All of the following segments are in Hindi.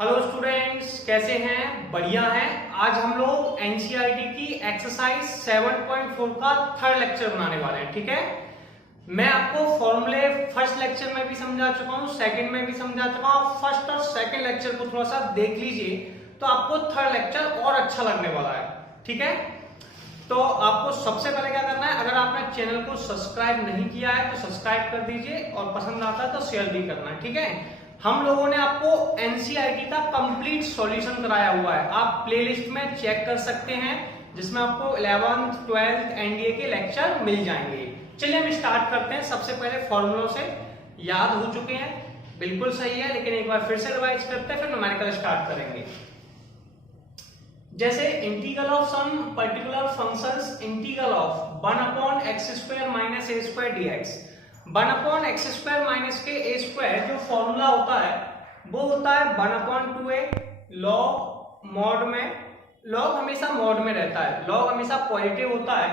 हेलो स्टूडेंट्स, कैसे हैं? बढ़िया हैं। आज हम लोग एनसीईआरटी की एक्सरसाइज 7.4 का थर्ड लेक्चर बनाने वाले हैं। ठीक है, मैं आपको फॉर्मूले फर्स्ट लेक्चर में भी समझा चुका हूं, सेकंड में भी समझा चुका हूं। फर्स्ट और सेकंड लेक्चर को थोड़ा सा देख लीजिए तो आपको थर्ड लेक्चर और अच्छा लगने वाला है। ठीक है, तो आपको सबसे पहले क्या करना है, अगर आपने चैनल को सब्सक्राइब नहीं किया है तो सब्सक्राइब कर दीजिए और पसंद आता है तो शेयर भी करना है। ठीक है, हम लोगों ने आपको एनसीईआरटी का कंप्लीट सॉल्यूशन कराया हुआ है, आप प्लेलिस्ट में चेक कर सकते हैं, जिसमें आपको 11th 12th एनडीए के लेक्चर मिल जाएंगे। चलिए हम स्टार्ट करते हैं। सबसे पहले फॉर्मूलों से याद हो चुके हैं, बिल्कुल सही है, लेकिन एक बार फिर से रिवाइज करते हैं, फिर न्यूमेरिकल स्टार्ट करेंगे। जैसे integral of some particular functions, integral of 1/x² - a² dx। 1/x² minus के a² जो फॉर्मूला होता है वो होता है 1/2a लॉग मॉड में। लॉग हमेशा मॉड में रहता है, लॉग हमेशा पॉजिटिव होता है,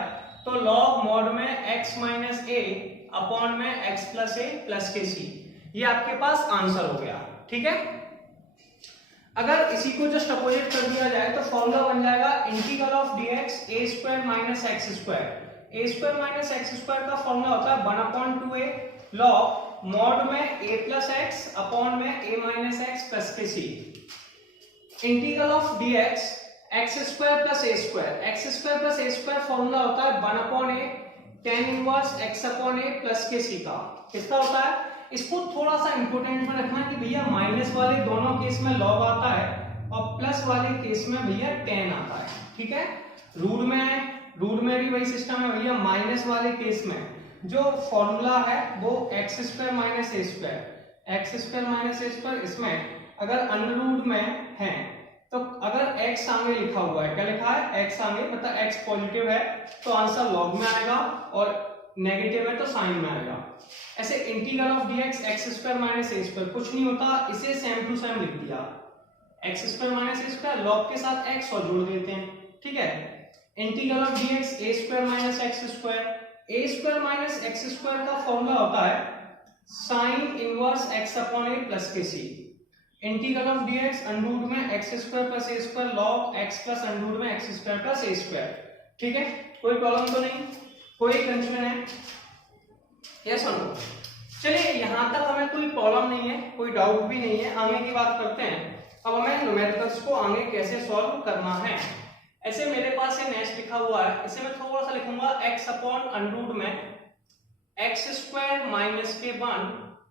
तो लॉग मॉड में x - a अपॉन में x + a + के c। ये आपके पास आंसर हो गया। ठीक है, अगर इसी को जस्ट अपोजिट कर दिया जाए तो फॉर्मूला बन जाएगा integral of dx a² - x²। a² - x² का फॉर्मूला होता है 1/2a लॉग मॉड में a + x अपॉन में a - x + के c। Integral of dx x² + a²। x² + a² formula होता है 1/a tan inverse x upon a + के c का। किसका होता है? इसको थोड़ा सा इंपोर्टेंट में रखना कि भैया माइनस वाले दोनों केस में लॉग आता है और प्लस वाले केस में भैया tan आता है। ठीक है, रूट में भी वही सिस्टम है भैया। माइनस वाले केस में जो फॉर्मूला है वो x² - a²। x² - a², इसमें अगर अंडररूट में है तो अगर x आगे लिखा हुआ है, क्या लिखा है? x आगे, मतलब x पॉजिटिव है तो आंसर लॉग में आएगा और नेगेटिव है तो साइन में आएगा। ऐसे integral of dx x² - a², कुछ नहीं होता, इसे सेम टू सेम लिख दिया, x² - a² लॉग के साथ x और जोड़ देते हैं। ठीक है, integral of dx a² - x²। a² - x² का फॉर्मूला होता है sin inverse x upon a + के c। Integral of dx under root में x² + a² log x plus under root में x² + a²। ठीक है, कोई प्रॉब्लम तो नहीं, कोई कंफ्यूजन है? यस और नो? चलिए, यहां तक हमें कोई प्रॉब्लम नहीं है, कोई डाउट भी नहीं है। आगे की बात करते हैं। अब हमें न्यूमेरिकल्स को आगे कैसे सॉल्व करना है। ऐसे मेरे पास ये नेक्स्ट लिखा हुआ है, इसे मैं थोड़ा सा लिखूंगा x अपॉन अंडररूट में x² माइनस के 1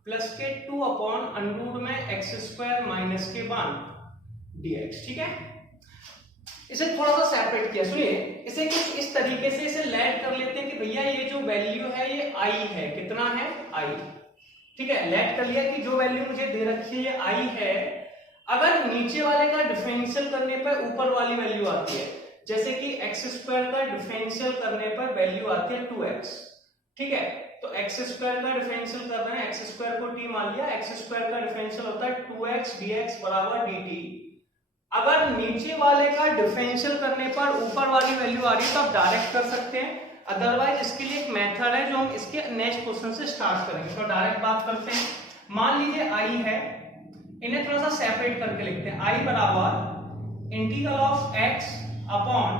प्लस के 2 अपॉन अंडररूट में x² माइनस के 1 dx। ठीक है, इसे थोड़ा सा सेपरेट किया। सुनिए, इसे कुछ इस तरीके से इसे लेट कर लेते हैं कि भैया ये जो वैल्यू है ये i है। कितना है? i। ठीक है, लेट कर लिया कि जो वैल्यू मुझे दे रखी है ये i है। अगर नीचे वाले का डिफरेंशियल करने पर ऊपर वाली वैल्यू आती है, जैसे कि x² का डिफरेंशियल करने पर वैल्यू आती है 2x। ठीक है, तो x² का डिफरेंशियल कर रहे हैं, x² को t मान लिया, x² का डिफरेंशियल होता है 2x dx बराबर dt। अगर नीचे वाले का डिफरेंशियल करने पर ऊपर वाली वैल्यू आ रही है तो आप डायरेक्ट कर सकते हैं, अदरवाइज इसके लिए एक मेथड है जो हम इसके नेक्स्ट क्वेश्चन से स्टार्ट करेंगे। तो डायरेक्ट बात करते हैं। मान लीजिए i है, इन्हें थोड़ा सा सेपरेट करके लिखते हैं। i बराबर integral of x upon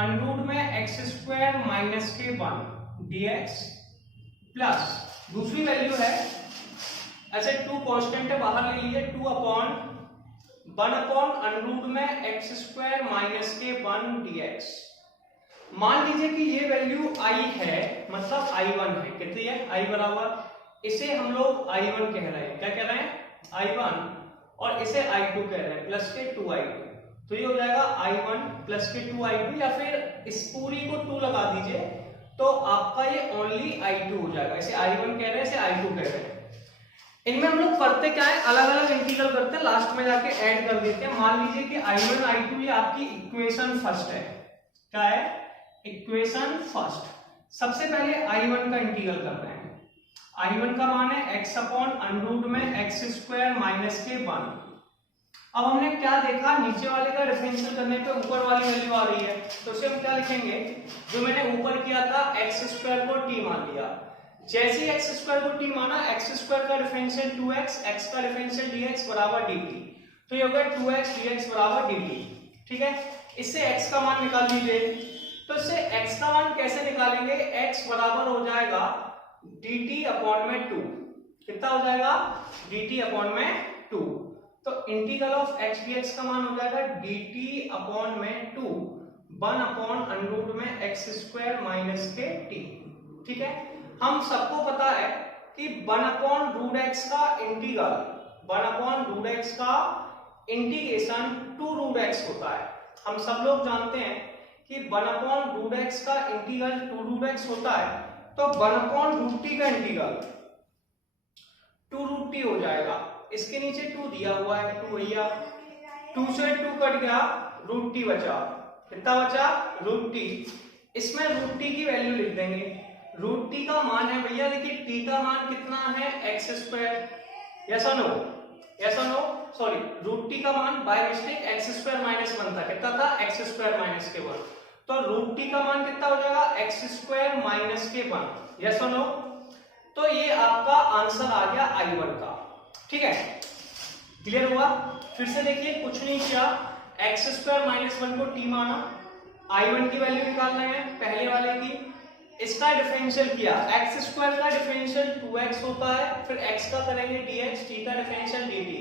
under root में x² माइनस के 1 dx प्लस दूसरी वैल्यू है, ऐसे 2 कांस्टेंट है, बाहर ले लीजिए, 2 अपॉन 1 अपॉन अंडररूट में x² माइनस के 1 dx। मान लीजिए कि ये वैल्यू i है, मतलब i1 है। कितनी है? i बराबर, इसे हम लोग i1 कह रहे हैं। क्या कह रहे हैं? i1, और इसे i2 कह रहे हैं, प्लस के 2i2। तो ये हो जाएगा i1 प्लस के 2i2, या फिर इस पूरी को 2 लगा दीजिए तो आपका ये ओनली i2 हो जाएगा। इसे i1 कह रहे हैं, इसे i2 कह रहे हैं। इनमें हम लोग करते क्या है, अलग अलग इंटीग्रल करते हैं, लास्ट में जाके ऐड कर देते हैं। मान लीजिए कि i1 i2 ये आपकी इक्वेशन फर्स्ट है। क्या है? Equation first. सबसे पहले i1 का इंटीग्रल कर रहे हैं। i1 का मान है x अपॉन अंडररूट में x² माइनस के 1। अब हमने क्या देखा, नीचे वाले का डिफरेंशियल करने पे ऊपर वाली वैल्यू आ रही है, तो उसे हम क्या लिखेंगे, जो मैंने ऊपर किया था x² को t मान लिया। जैसे ही x² को t माना, x² का डिफरेंशियल 2x, x का डिफरेंशियल dx बराबर dt। तो ये होगा 2x dx बराबर dt। ठीक है, इससे x का मान निकाल लीजिए। तो इससे x का मान कैसे निकालेंगे, x बराबर हो जाएगा dt अपॉन में 2। कितना हो जाएगा, dt अपॉन में 2। तो इंटीग्रल ऑफ x dx का मान हो जाएगा dt अपॉन में 2 1 अपॉन अंडर में x स्क्वायर माइनस के t। ठीक है, हम सबको पता है कि 1 अपॉन रूट x का इंटीग्रल 1 अपॉन रूट x का इंटीग्रेशन टू रूट x होता है। हम सब लोग जानते हैं कि 1 अपॉन रूट x का इंटीग्रल टू रूट x होता है, तो 1 अपॉन रूट t का इंटीग्रल टू रूट t हो जाएगा। इसके नीचे 2 दिया हुआ है, 2 भैया 2 से 2 कट गया, रूट t बचा। कितना बचा, रूट t। इसमें रूट t की वैल्यू लिख देंगे। रूट t का मान है भैया, देखिए t का मान कितना है x स्क्वायर, यस और नो, यस और नो, सॉरी रूट t का मान by mistake x square minus 1 था। कितना था, x स्क्वायर माइनस के 1। तो रूट t का मान कितना हो जाएगा, x स्क्वायर माइनस के 1, यस और नो। तो ये आपका आंसर आ गया I1 का। ठीक है, क्लियर हुआ। फिर से देखिए, कुछ नहीं किया, x स्क्वायर माइनस 1 को t माना, I1 की वैल्यू निकालना है पहले वाले की। इसका डिफरेंशियल किया, x स्क्वायर का डिफरेंशियल 2x होता है, फिर x का करेंगे dx, t का डिफरेंशियल dt,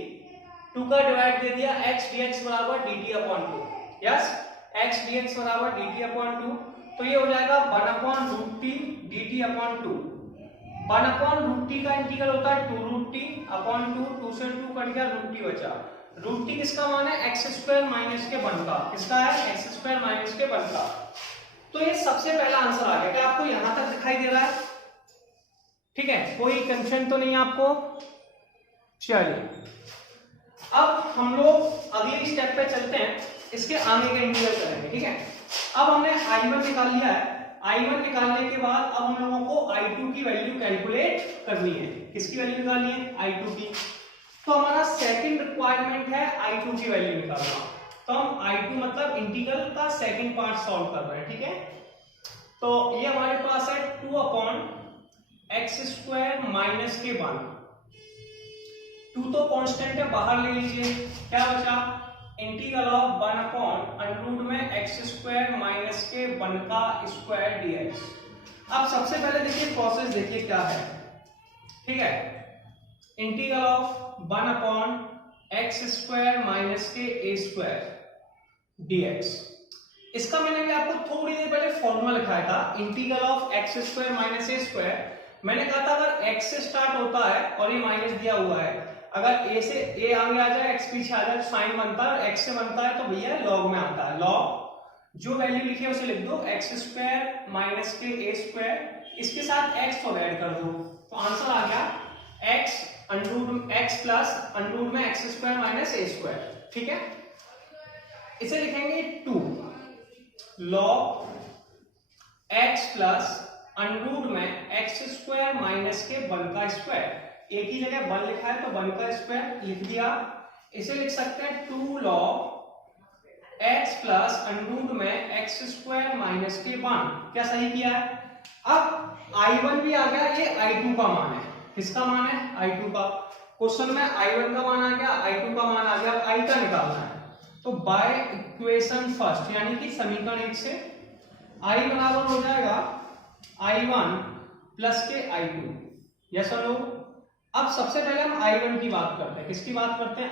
2 का डिवाइड दे दिया, x dx बराबर dt upon 2। Yes, x dx बराबर dt अपॉन 2। तो ये हो जाएगा 1 upon root t dt upon 2। 1 upon root t का इंटीग्रल होता है 2 रूट t अपॉन 2, 2 से 2 कट गया, रूट t बचा। रूट t किसका मान है, x स्क्वायर माइनस के 1 का। किसका है, x स्क्वायर माइनस के 1 का। तो ये सबसे पहला आंसर आ गया। क्या आपको यहां तक दिखाई दे रहा है, ठीक है, कोई कंफ्यूजन तो नहीं आपको। चलिए अब हम लोग अगले स्टेप पे चलते हैं, इसके आगे का इंटीग्रल करेंगे। ठीक है, अब हमने I1 निकाल लिया है। I1 निकालने के बाद अब हम लोगों को I2 की वैल्यू कैलकुलेट करनी है। किसकी वैल्यू निकालनी है, I2 की। तो हमारा सेकंड रिक्वायरमेंट है I2 की वैल्यू निकालना। तो हम I2 मतलब इंटीग्रल का सेकंड पार्ट सॉल्व कर रहे हैं। ठीक है, तो ये हमारे पास है 2 अपॉन एक्स स्क्वायर माइनस के 1। 2 तो कांस्टेंट है, बाहर ले लीजिए। क्या बचा, इंटीग्रल ऑफ 1 अपॉन अंडर में एक्स स्क्वायर माइनस के 1 का स्क्वायर dx। अब सबसे पहले देखिए प्रोसेस, देखिए क्या है। ठीक है, integral of 1 upon x square minus के a स्क्वायर dx। इसका मैंने भी आपको थोड़ी देर पहले फॉर्मूला लिखाया था, integral of x square minus a square. मैंने कहा था अगर x से स्टार्ट होता है और ये माइनस दिया हुआ है, अगर a से a आगे आ जाए, x पीछे आ जाए, साइन बनता है, x से बनता है तो भैया लॉग में आता है। लॉग जो वैल्यू लिखी है उसे लिख दो, एक्स स्क्वायर माइनस के a स्क्वायर, इसके साथ x को ऐड कर दो, तो आंसर आ गया x under x plus under में x square minus a square. ठीक है, इसे लिखेंगे 2 लॉग x प्लस अंडर में एक्स स्क्वायर माइनस के 1 का स्क्वायर। एक ही जगह 1 लिखा है तो 1 का स्क्वायर लिख दिया। इसे लिख सकते हैं 2 लॉग x प्लस अंडर में एक्स स्क्वायर माइनस के 1। क्या सही किया है। अब I1 भी आ गया, ये I2 का मान है। किसका मान है, I2 का। क्वेश्चन में I1 का मान आ गया, I2 का मान आ गया, अब I का निकालना है। तो बाय इक्वेशन फर्स्ट यानी कि समीकरण 1 से I बराबर हो जाएगा I1 प्लस के I2। यस और नो। अब सबसे पहले हम I1 की बात करते हैं। किसकी बात करते हैं,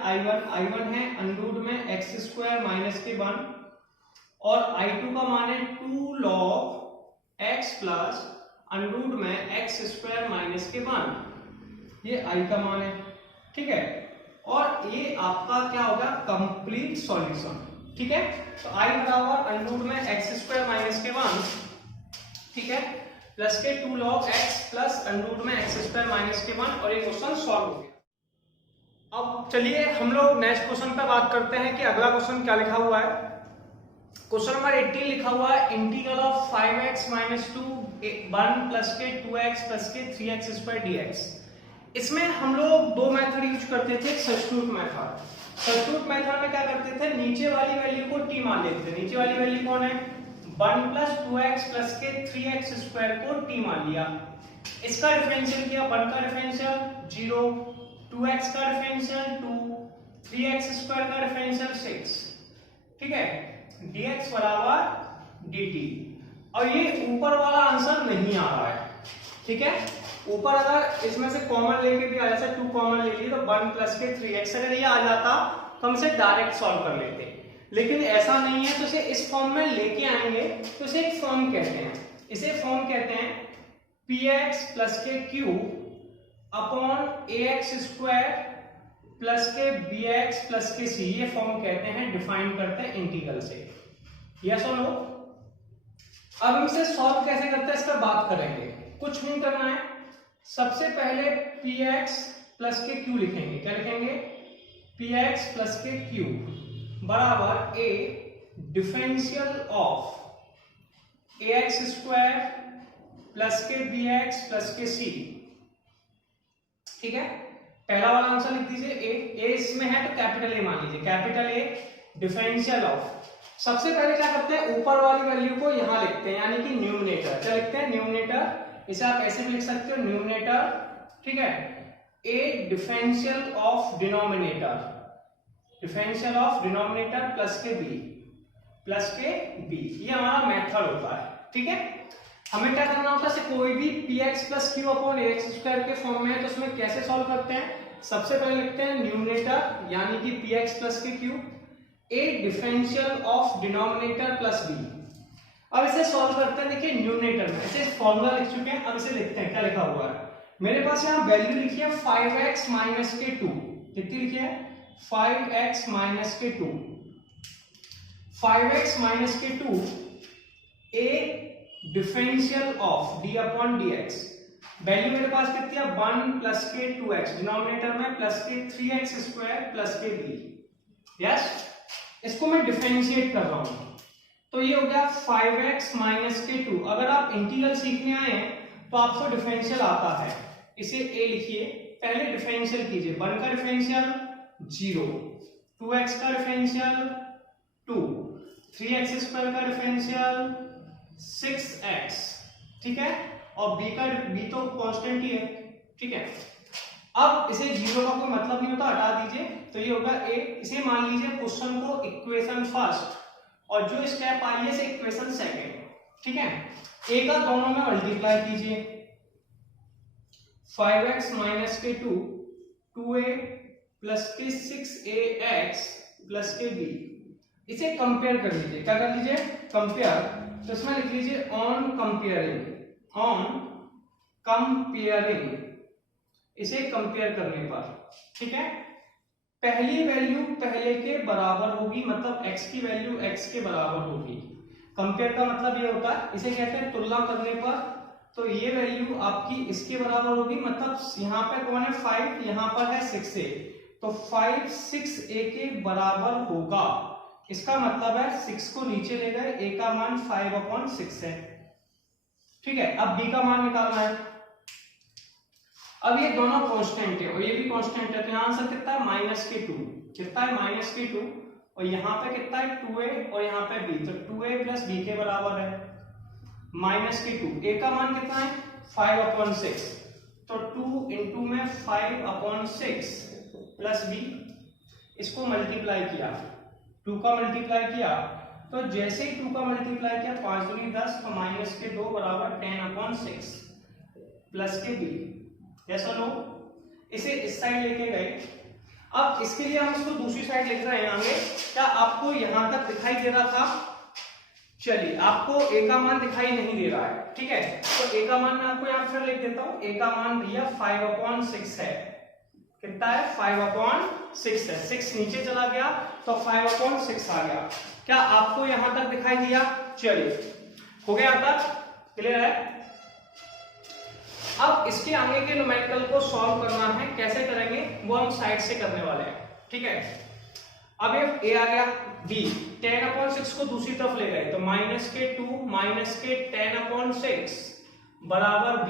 I1 है अंडर में एक्स स्क्वायर माइनस के 1 और I2 का मान है 2 लॉग x प्लस अंडर में एक्स स्क्वायर माइनस के 1। ये I का मान है। ठीक है, और ये आपका क्या होगा, कंप्लीट सॉल्यूशन। ठीक है, तो I बराबर अंडर में एक्स स्क्वायर माइनस के 1, ठीक है, प्लस के 2 लॉग x प्लस अंडर में एक्स स्क्वायर माइनस के 1, और ये क्वेश्चन सॉल्व हो गया। अब चलिए हम लोग नेक्स्ट क्वेश्चन पे बात करते हैं कि अगला क्वेश्चन क्या लिखा हुआ है। क्वेश्चन नंबर 18 लिखा हुआ है integral of 5x minus 2 1 plus के 2x प्लस के 3x स्क्वायर dx। इसमें हम लोग दो मेथड यूज करते थे, सब्स्टिट्यूट मेथड। सब्स्टिट्यूट मेथड में क्या करते थे, नीचे वाली वैल्यू को t मान लेते थे। नीचे वाली वैल्यू कौन है, 1 प्लस 2x प्लस के 3x स्क्वायर को t मान लिया। इसका डिफरेंशियल किया, 1 का डिफरेंशियल 0, 2x का डिफरेंशियल 2, 3x² का डिफरेंशियल 6, ठीक है, dx बराबर dt। और ये ऊपर वाला आंसर नहीं आ रहा है, ठीक है। ऊपर अगर इसमें से कॉमन लेके भी आ जाता, 2 कॉमन ले लिए तो 1 + के 3x अगर ये आ जाता तो हम इसे डायरेक्ट सॉल्व कर लेते, लेकिन ऐसा नहीं है, तो इसे इस फॉर्म में लेके आएंगे तो इसे एक फॉर्म कहते हैं, इसे फॉर्म कहते हैं px + के q अपॉन ax² प्लस के bx प्लस के c, ये फॉर्म कहते हैं, डिफाइन करते हैं इंटीग्रल से। यस और नो? अब हम इसे सॉल्व कैसे करते हैं इस पर बात करेंगे। कुछ नहीं करना है, सबसे पहले px प्लस के q लिखेंगे। क्या लिखेंगे? px प्लस के q बराबर a differential of ax² plus के bx प्लस के c, ठीक है। पहला वाला आंसर लिख दीजिए ए इसमें है तो कैपिटल ए मान लीजिए, कैपिटल ए डिफरेंशियल ऑफ। सबसे पहले क्या करते हैं, ऊपर वाली वैल्यू को यहां लिखते हैं, यानी कि न्यूमरेटर। क्या लिखते हैं? न्यूमरेटर। इसे आप ऐसे भी लिख सकते हो, न्यूमरेटर, ठीक है, ए differential of denominator, differential of denominator plus के बी, ये हमारा मेथड होता है, ठीक है। हमें क्या करना होता है, कोई भी px + q अपॉन ax² के फॉर्म में है तो उसमें कैसे सॉल्व करते हैं, सबसे पहले लिखते हैं न्यूमरेटर यानी कि px + के q a differential of denominator plus b। अब इसे सॉल्व करते हैं, देखिए न्यूमरेटर में ऐसे फॉर्मूला लिख चुके हैं, अब इसे लिखते हैं। क्या लिखा हुआ है मेरे पास, यहाँ वैल्यू लिखी है 5x - के 2, कितनी लिखी है? 5x - के 2, 5x - के 2 a differential of d upon dx। Value मेरे पास कितनी है? 1 + के 2x, डिनोमिनेटर में प्लस के 3x² प्लस के b। यस, इसको मैं डिफरेंशिएट कर रहा हूं तो ये हो गया 5x - के 2। अगर आप इंटीग्रल सीखने आए हैं तो आपको डिफरेंशियल आता है, इसे a लिखिए, पहले डिफरेंशियल कीजिए। 1 का डिफरेंशियल 0, 2x का डिफरेंशियल 2, 3x² का डिफरेंशियल 6x, ठीक है, और b तो कांस्टेंट ही है, ठीक है। अब इसे 0 का कोई मतलब नहीं होता, हटा दीजिए, तो ये होगा a। इसे मान लीजिए क्वेश्चन को इक्वेशन फर्स्ट और जो स्टेप आई है इसे इक्वेशन सेकंड, ठीक है। a का दोनों में मल्टीप्लाई कीजिए, 5x - के 2 2a प्लस के 6ax प्लस के b। इसे कंपेयर कर लीजिए। क्या कर लीजिए? कंपेयर। तो इसमें लिख लीजिए ऑन कंपेयरिंग, इसे कंपेयर करने पर, ठीक है, पहली वैल्यू पहले के बराबर होगी, मतलब x की वैल्यू x के बराबर होगी। कंपेयर का मतलब ये होता है, इसे कहते हैं तुलना करने पर। तो ये वैल्यू आपकी इसके बराबर होगी, मतलब यहाँ पे कौन है? 5, यहाँ पर है 6a, तो 5 6a के बराबर होगा। इसका मतलब है 6 को नीचे ले गए, a का मान 5/6 है, ठीक है। अब b का मान निकालना है। अब ये दोनों कांस्टेंट है और ये भी कांस्टेंट है, तो यहाँ आंसर कितना है? -2। कितना है? -2। और यहाँ पे कितना है? 2a और यहाँ पे b, तो 2a + b के बराबर है -2। a का मान कितना है? 5/6, तो 2 × में 5/6 प्लस b, इसको मल्टीप्लाई किया, 2 का मल्टीप्लाई किया, तो जैसे ही 2 का मल्टीप्लाई किया 5 दूनी 10, तो -2 बराबर 10/6 प्लस के b। यस और नो? इसे इस साइड लेके गए। अब इसके लिए हम इसको दूसरी साइड लिख रहे हैं आगे। क्या आपको यहां तक दिखाई दे रहा था? चलिए, आपको a का मान दिखाई नहीं दे रहा है, ठीक है, तो a का मान मैं आपको यहां फिर लिख देता हूं। a का मान भैया 5/6 है। कितना है? 5/6 है। 6 नीचे चला गया तो 5/6 आ गया। क्या आपको यहां तक दिखाई दिया? चलिए, हो गया तक? क्लियर है? अब इसके आगे के न्यूमेरिकल को सॉल्व करना है, कैसे करेंगे वो हम साइड से करने वाले हैं, ठीक है। अब ये a आ गया, b 10/6 को दूसरी तरफ ले गए, तो -2 के 10/6 बराबर b।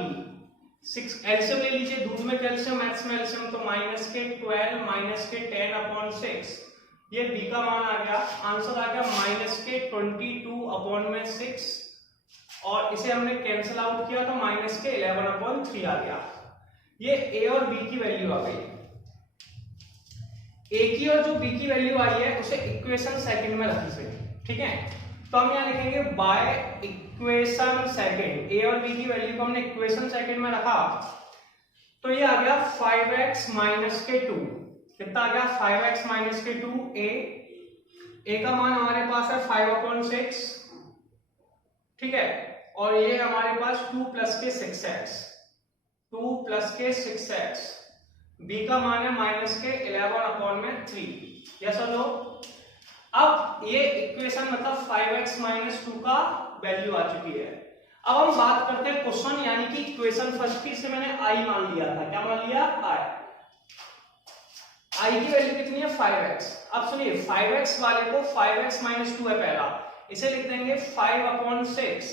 6 एलसीएम ले लीजिए, दूध में कैल्शियम, मैथ्स में एलसीएम, तो -12 के 10/6, ये b का मान आ गया। आंसर आ गया -22/6, और इसे हमने कैंसिल आउट किया तो -11/3 आ गया। ये a और b की वैल्यू आ गई। ए की और जो बी की वैल्यू आई है उसे इक्वेशन सेकंड में रखी से, ठीक है। तो हम यहाँ लिखेंगे बाय इक्वेशन सेकंड, ए और बी की वैल्यू को हमने इक्वेशन सेकंड में रखा, तो ये आ गया 5x माइनस के 2। कितना आ गया 5x माइनस के 2 ए का मान हमारे पास है 5/6, ठीक है, और ये हमारे पास 2 प्लस के 6x, 2 प्लस के 6x, बी का मान है माइनस के 11/3। यस और नो। अब ये इक्वेशन मतलब 5x माइनस 2 का वैल्यू आ चुकी है। अब हम बात करते हैं क्वेश्चन यानी कि इक्वेशन फर्स्ट की, से मैंने i मान लिया था। क्या मान लिया? i की वैल्यू कितनी है 5x। अब सुनिए 5x वाले को 5x माइनस 2 है पहला, इसे लिख देंगे 5/6,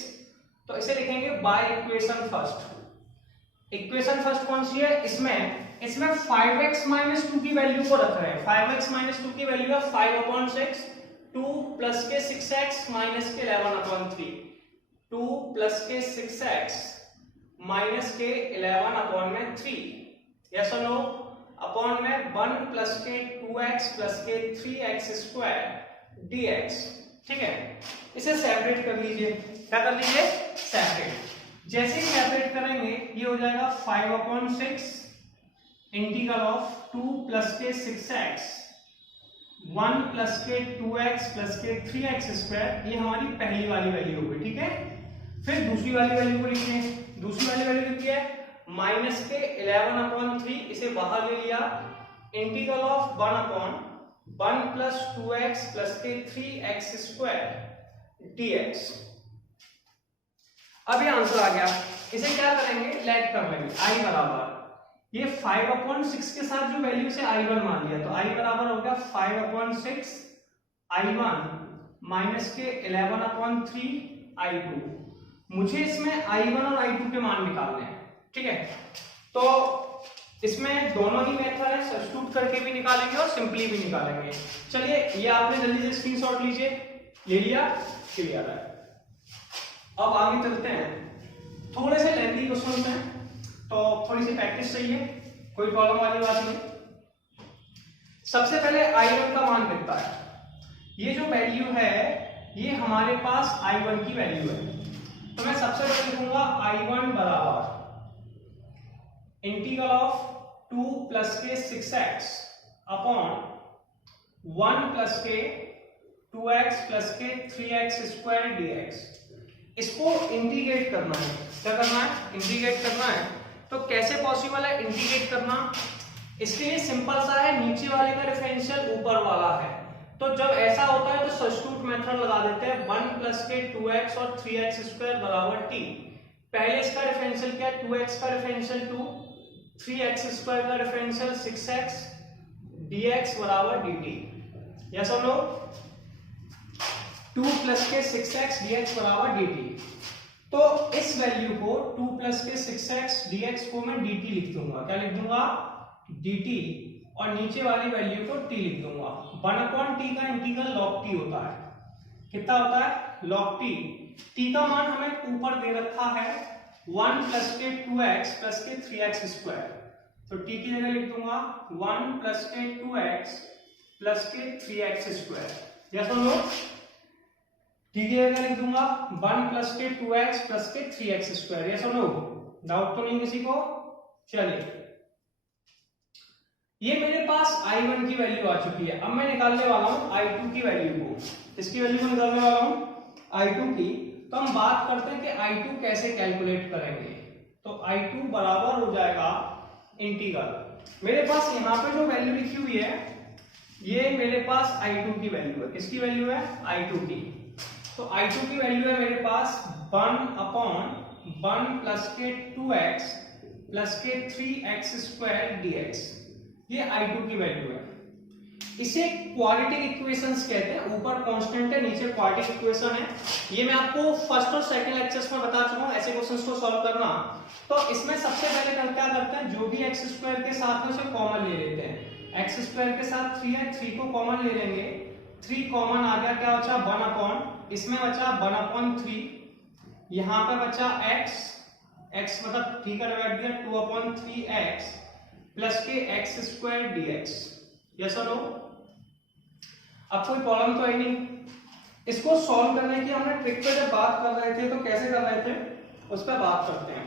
तो इसे लिखेंगे by equation first. Equation first कौन सी है? इसमें 5x माइनस 2 की वैल्यू को रख रहे हैं। 5x माइनस 2 की वैल्यू है 5/6, 2 प्लस के 6x माइनस के 11/3, 2 प्लस के 6x माइनस के 11/3। यस और नो। अपॉन में 1 प्लस के 2x प्लस के 3x स्क्वायर dx, ठीक है। इसे सेपरेट कर लीजिए। क्या कर लीजिए? सेपरेट। जैसे ही सेपरेट करेंगे ये हो जाएगा 5/6 इंटीग्रल ऑफ 2 प्लस के 6x 1 प्लस के 2x प्लस के 3x स्क्वायर, ये हमारी पहली वाली वैल्यू हो गई, ठीक है। फिर दूसरी वाली वैल्यू को लिखते हैं। दूसरी वाली वैल्यू कितनी है? माइनस के 11/3, इसे बाहर ले लिया, integral of 1/1 plus 2x plus के 3x स्क्वायर dx। अब ये आंसर आ गया। इसे क्या करेंगे? लेट कर लेंगे i बराबर, ये 5/6 के साथ जो वैल्यू से i1 मान लिया, तो i बराबर हो गया 5/6 i1 माइनस के 11/3 i2। मुझे इसमें i1 और i2 के मान निकालने हैं, ठीक है। तो इसमें दोनों ही मेथड है, सब्स्टिट्यूट करके भी निकालेंगे और सिंपली भी निकालेंगे। चलिए ये आपने जल्दी से स्क्रीनशॉट लीजिए। ले लिया? क्लियर है। अब आगे चलते हैं। थोड़े से लेंथी क्वेश्चन हैं तो थोड़ी सी प्रैक्टिस चाहिए, कोई प्रॉब्लम वाली बात नहीं। सबसे पहले i1 का मान कितना है? ये जो वैल्यू है ये हमारे पास i1 की वैल्यू है, तो मैं सबसे पहले लिखूंगा i1 बराबर इंटीग्रल ऑफ 2 प्लस के 6x अपॉन 1 प्लस के 2x प्लस के 3x स्क्वायर dx। इसको इंटीग्रेट करना है। क्या करना है? इंटीग्रेट करना है। तो कैसे पॉसिबल है इंटीग्रेट करना? इसके लिए सिंपल सा है, नीचे वाले का डिफरेंशियल ऊपर वाला है, तो जब ऐसा होता है तो सब्स्टिट्यूट मेथड लगा देते हैं। 1 प्लस के 2x और 3x स्क्वायर बराबर t। पहले इसका डिफरेंशियल क्या है? 2x का डिफरेंशियल 2, 3x स्क्वायर का डिफरेंशियल 6x, dx बराबर dt। यस और नो? 2 प्लस के 6x dx बराबर dt। तो इस वैल्यू को 2 प्लस के 6x dx को मैं dt लिख दूंगा। क्या लिख दूंगा? dt। और नीचे वाली वैल्यू को t लिख दूंगा। 1/t का इंटीग्रल log t होता है। कितना होता है? log t। t का मान हमें ऊपर दे रखा है 1 प्लस के 2x प्लस के 3x स्क्वायर, तो t की जगह लिख दूंगा 1 प्लस के 2x प्लस के 3x स्क्वायर। यस और नो? t की जगह लिख दूंगा 1 प्लस के 2x प्लस के 3x स्क्वायर। यस और नो? डाउट तो नहीं किसी को? चलिए ये मेरे पास i1 की वैल्यू आ चुकी है। अब मैं निकालने वाला हूं i2 की वैल्यू को। इसकी वैल्यू को निकालने वाला हूं i2 की। तो हम बात करते हैं कि i2 कैसे कैलकुलेट करेंगे। तो i2 बराबर हो जाएगा इंटीग्रल, मेरे पास यहाँ पे जो वैल्यू लिखी हुई है ये मेरे पास i2 की वैल्यू है। किसकी वैल्यू है? i2 की। तो i2 की वैल्यू है मेरे पास 1/1 प्लस के 2x प्लस के 3x स्क्वायर dx। ये i2 की वैल्यू है। इसे क्वाड्रेटिक इक्वेशंस कहते हैं। ऊपर कांस्टेंट है, नीचे क्वाड्रेटिक इक्वेशन है। ये मैं आपको फर्स्ट और सेकंड लेक्चर्स में बता चुका हूं ऐसे क्वेश्चंस को सॉल्व करना। तो इसमें सबसे पहले क्या करते हैं, जो भी x स्क्वायर के साथ में उसे कॉमन ले लेते हैं। x स्क्वायर के साथ 3 है, 3 को कॉमन ले लेंगे। 3 कॉमन आ गया, क्या बचा? 1/, इसमें बचा 1/3, यहां पर बचा x मतलब 3 का डिवाइड दिया 2/3x प्लस के x स्क्वायर dx। यस और नो? अब कोई प्रॉब्लम तो है नहीं। इसको सॉल्व करने की हमने ट्रिक पे जब बात कर रहे थे तो कैसे कर रहे थे उस पर बात करते हैं।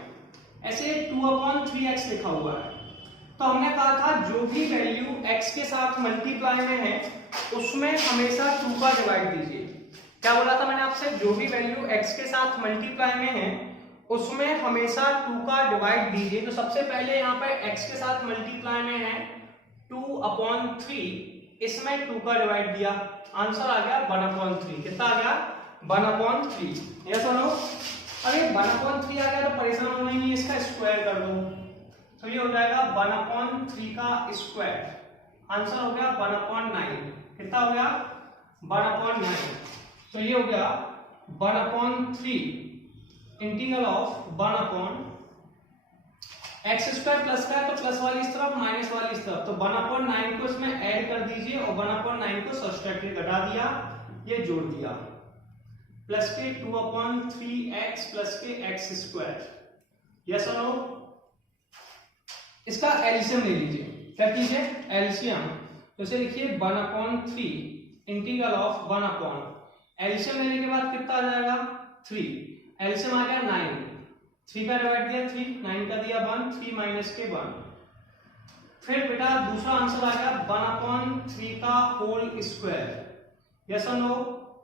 ऐसे 2/3x लिखा हुआ है, तो हमने कहा था जो भी वैल्यू x के साथ मल्टीप्लाई में है उसमें हमेशा 2 का डिवाइड दीजिए। क्या बोला था मैंने आपसे? जो भी वैल्यू x के साथ मल्टीप्लाई में है उसमें हमेशा 2 का डिवाइड दीजिए। तो सबसे पहले यहाँ पे x के साथ मल्टीप्लाई में है 2/3, इसमें 2 का डिवाइड दिया, आंसर आ गया 1/3। कितना आ गया? 1/3। यस और नो? अरे 1/3 आ गया तो परेशान होना ही नहीं, इसका स्क्वायर कर दो, तो ये हो जाएगा 1/3 का स्क्वायर, आंसर हो गया 1/9। कितना हो गया? 1/9। तो ये हो गया 1/3 इंटीग्रल ऑफ 1/x² प्लस का है तो प्लस वाली इस तरफ, माइनस वाली इस तरफ, तो 1/9 को इसमें ऐड कर दीजिए और 1/9 को सब्सट्रैक्ट घटा दिया, ये जोड़ दिया, प्लस के 2/3x प्लस के x²। यस और नो? इसका एलसीएम ले लीजिए। क्या कीजिए? एलसीएम। तो इसे लिखिए 1/3 इंटीग्रल ऑफ 1/, एलसीएम लेने के बाद कितना आ जाएगा? 3। एलसीएम आ गया 9, 3 का डिवाइड दिया 3, 9 का दिया 1, 3 माइनस के 1। फिर बेटा दूसरा आंसर आ गया 1/3 का होल स्क्वायर। यस और नो?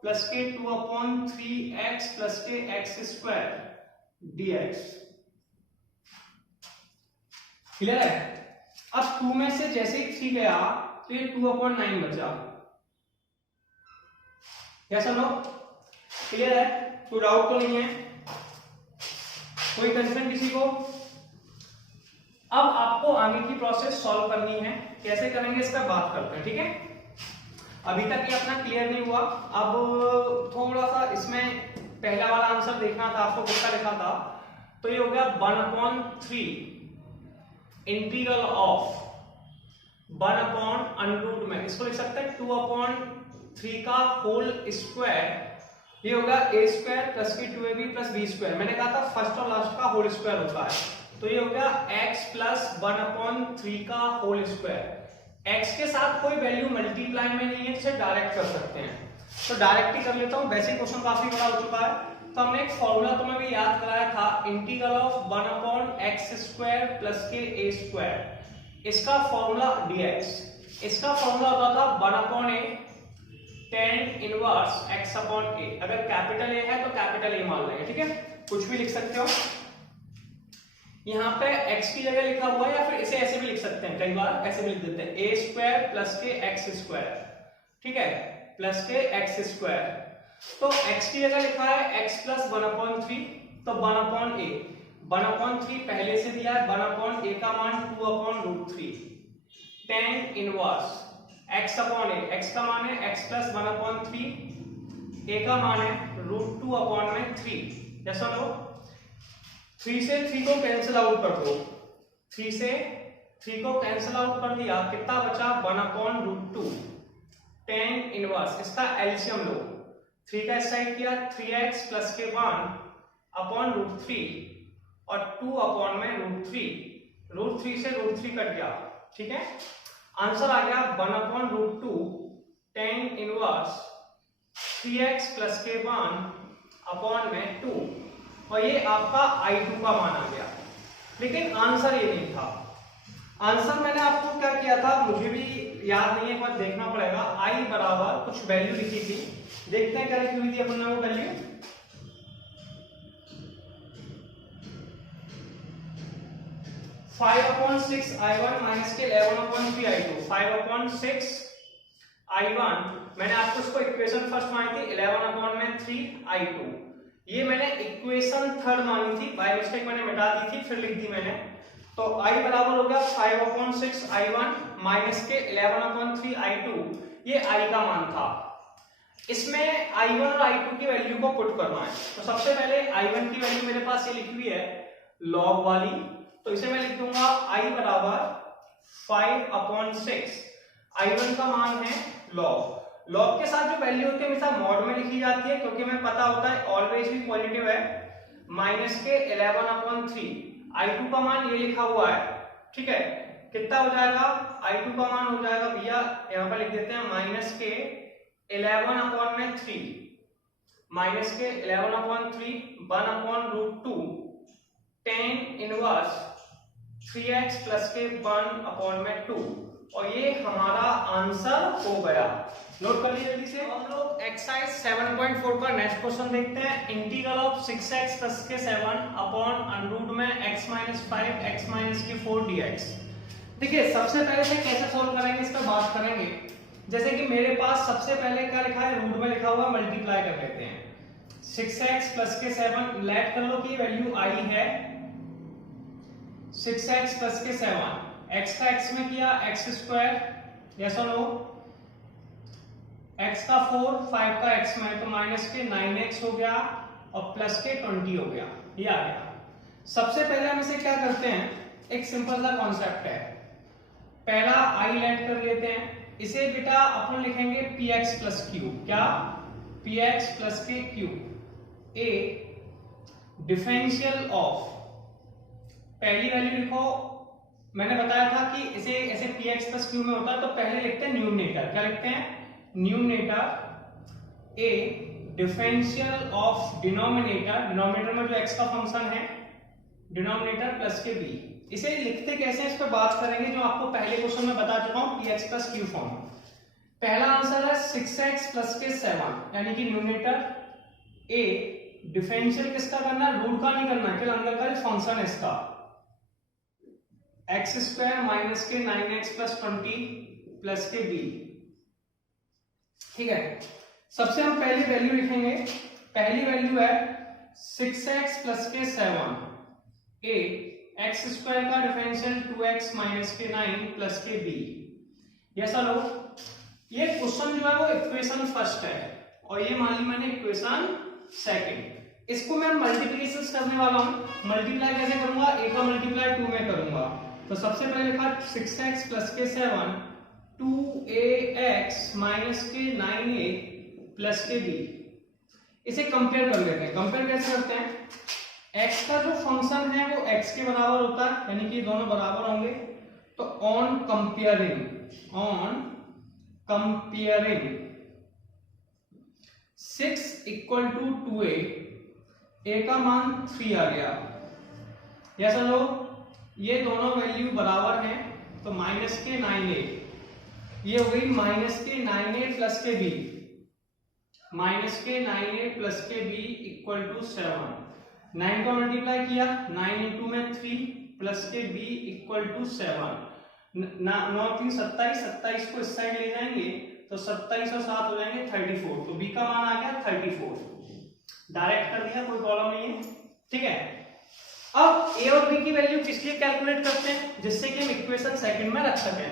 प्लस के 2/3x प्लस के x² dx। क्लियर है? अब 2 में से जैसे ही 3 गया तो ये 2/9 बचा। यस और नो? क्लियर है? कोई डाउट तो नहीं है? कोई कंफ्यूजन किसी को? अब आपको आगे की प्रोसेस सॉल्व करनी है, कैसे करेंगे इस पर बात करते हैं, ठीक है? अभी तक ये अपना क्लियर नहीं हुआ, अब थोड़ा सा इसमें पहला वाला आंसर देखना था आपको, कितना लिखा था, तो ये हो गया 1/3 इंटीग्रल ऑफ 1/√, में इसको लिख सकते हैं 2/3 का होल स्क्वायर, ये होगा a² प्लस की 2ab प्लस b²। मैंने कहा था फर्स्ट और लास्ट का होल स्क्वायर होता है, तो ये हो गया x प्लस 1/3 का होल स्क्वायर। x के साथ कोई वैल्यू मल्टीप्लाई में नहीं है, इसे डायरेक्ट कर सकते हैं, तो डायरेक्ट ही कर लेता हूं, वैसे क्वेश्चन काफी बड़ा हो चुका है। तो हमने एक फॉर्मूला तुम्हें भी याद कराया था, इंटीग्रल ऑफ 1/x² प्लस के a², इसका फॉर्मूला dx, इसका फॉर्मूला होता था 1/a tan इनवर्स x/a। अगर कैपिटल A है तो कैपिटल A मान लेंगे, ठीक है? कुछ भी लिख सकते हो, यहाँ पे x की जगह लिखा हुआ है, या फिर इसे ऐसे भी लिख सकते हैं, कई बार ऐसे भी लिख देते हैं a² प्लस के x², ठीक है? प्लस के x²। तो x की जगह लिखा है x प्लस 1/3, तो 1/a, 1/3 पहले से दिया है, 1/a का मान 2/√3 tan इनवर्स x/a, x का मान है x प्लस 1/3, a का मान है √2/3। जैसा लो 3 से 3 को कैंसिल आउट कर दो, 3 से 3 को कैंसिल आउट कर दिया, कितना बचा? 1/√2 tan इनवर्स, इसका एलसीएम लो, 3 का साइड किया 3x प्लस के 1/√3 और 2/√3, √3 से √3 कट गया, ठीक है? आंसर आ गया 1/√2 tan इनवर्स 3x प्लस के 1/2, और ये आपका I2 का मान आ गया। लेकिन आंसर ये नहीं था, आंसर मैंने आपको क्या किया था मुझे भी याद नहीं है, एक बार देखना पड़ेगा। I बराबर कुछ वैल्यू लिखी थी, देखते हैं क्या लिखी हुई थी अपन ने वो वैल्यू। (5/6 माइनस के 11/3 I2, 5/6 I1, मैंने आपको इसको इक्वेशन फर्स्ट मानी थी, 11/3 I2, ये मैंने इक्वेशन थर्ड मानी थी, बाय मिस्टेक मैंने मिटा दी थी, फिर लिख दी मैंने। तो I बराबर हो गया 5/6 I1 माइनस के 11/3 I2, ये I का मान था। इसमें I1 और I2 की वैल्यू को पुट करना है, तो सबसे पहले I1 की वैल्यू मेरे पास ये लिखी हुई है लॉग वाली, तो इसे मैं लिख दूंगा I बराबर 5/6, I1 का मान है लॉग, लॉग के साथ जो वैल्यू होती है हमेशा मॉड में लिखी जाती है, क्योंकि हमें पता होता है ऑलवेज भी पॉजिटिव है, माइनस के 11/3, I2 का मान ये लिखा हुआ है, ठीक है? कितना हो जाएगा, I2 का मान हो जाएगा भैया, यहाँ पर लिख देते हैं माइनस के 11/3, माइनस के 11/3 1/√2 tan इनवर्स 3x प्लस के 1/2, और ये हमारा आंसर हो गया। नोट कर लीजिए जल्दी से। हम लोग एक्सरसाइज 7.4 का नेक्स्ट क्वेश्चन देखते हैं। इंटीग्रल ऑफ 6x प्लस के 7 अपॉन √ में x - 5 x - 4 dx। देखिए सबसे पहले से कैसे सॉल्व करेंगे इस पर बात करेंगे। जैसे कि मेरे पास सबसे पहले क्या लिखा है, रूट में लिखा हुआ है, मल्टीप्लाई कर लेते हैं। 6x प्लस के 7 लेट कर लो कि वैल्यू i है 6x प्लस के 7, x का x में किया x², यस और नो, x का 4 5 का x में, तो माइनस के 9x हो गया और प्लस के 20 हो गया, ये आ गया। सबसे पहले हम इसे क्या करते हैं, एक सिंपल सा कॉन्सेप्ट है, पहला i लेट कर लेते हैं, इसे बेटा अपन लिखेंगे px प्लस q, क्या px प्लस के q, a डिफरेंशियल ऑफ, पहली वैल्यू लिखो, मैंने बताया था कि इसे ऐसे px प्लस q में होता है तो पहले लिखते हैं न्यूमरेटर, क्या लिखते हैं numerator, a differential of denominator, denominator में जो x का फंक्शन है, डिनोमिनेटर प्लस के b। इसे लिखते कैसे इस पर बात करेंगे, जो आपको पहले क्वेश्चन में बता चुका हूं, px प्लस q फॉर्म। पहला आंसर है 6x प्लस के 7, यानी कि न्यूमरेटर a डिफरेंशियल किसका करना है, रूट का नहीं करना, केवल अंदर का जो फंक्शन है इसका, x² माइनस के 9x प्लस 20 प्लस के b। ठीक है, सबसे हम पहली वैल्यू लिखेंगे, पहली वैल्यू है 6x प्लस के 7, a x² का डिफरेंशियल 2x माइनस के 9 प्लस के b। यस हेलो, ये क्वेश्चन जो है वो इक्वेशन फर्स्ट है और ये मान ली मैंने इक्वेशन सेकंड। इसको मैं मल्टीप्लिकेशन करने वाला हूं। मल्टीप्लाई कैसे करूंगा, a का मल्टीप्लाई 2 में करूंगा, तो सबसे पहले लिखा 6x प्लस के 7 2ax माइनस के 9a प्लस के b। इसे कंपेयर कर लेते हैं। कंपेयर कैसे करते हैं, x का जो फंक्शन है वो x के बराबर होता है, यानी कि दोनों बराबर होंगे, तो on comparing 6 equal to 2a, a का मान 3 आ गया, यस हेलो, ये दोनों वैल्यू बराबर हैं, तो माइनस के 9a, ये हो गई माइनस के 9a प्लस के b, माइनस के 9a प्लस के b इक्वल टू 7। 9 को मल्टीप्लाई किया, 9 इंटू में 3 प्लस के b इक्वल टू 7, 9 3 27, 27 को इस साइड ले जाएंगे तो 27 और 7 हो जाएंगे 34, तो b का मान आ गया 34। डायरेक्ट कर दिया, कोई प्रॉब्लम नहीं है। ठीक है, अब a और b की वैल्यू किस लिए कैलकुलेट करते हैं, जिससे कि हम इक्वेशन सेकंड में रख सकें।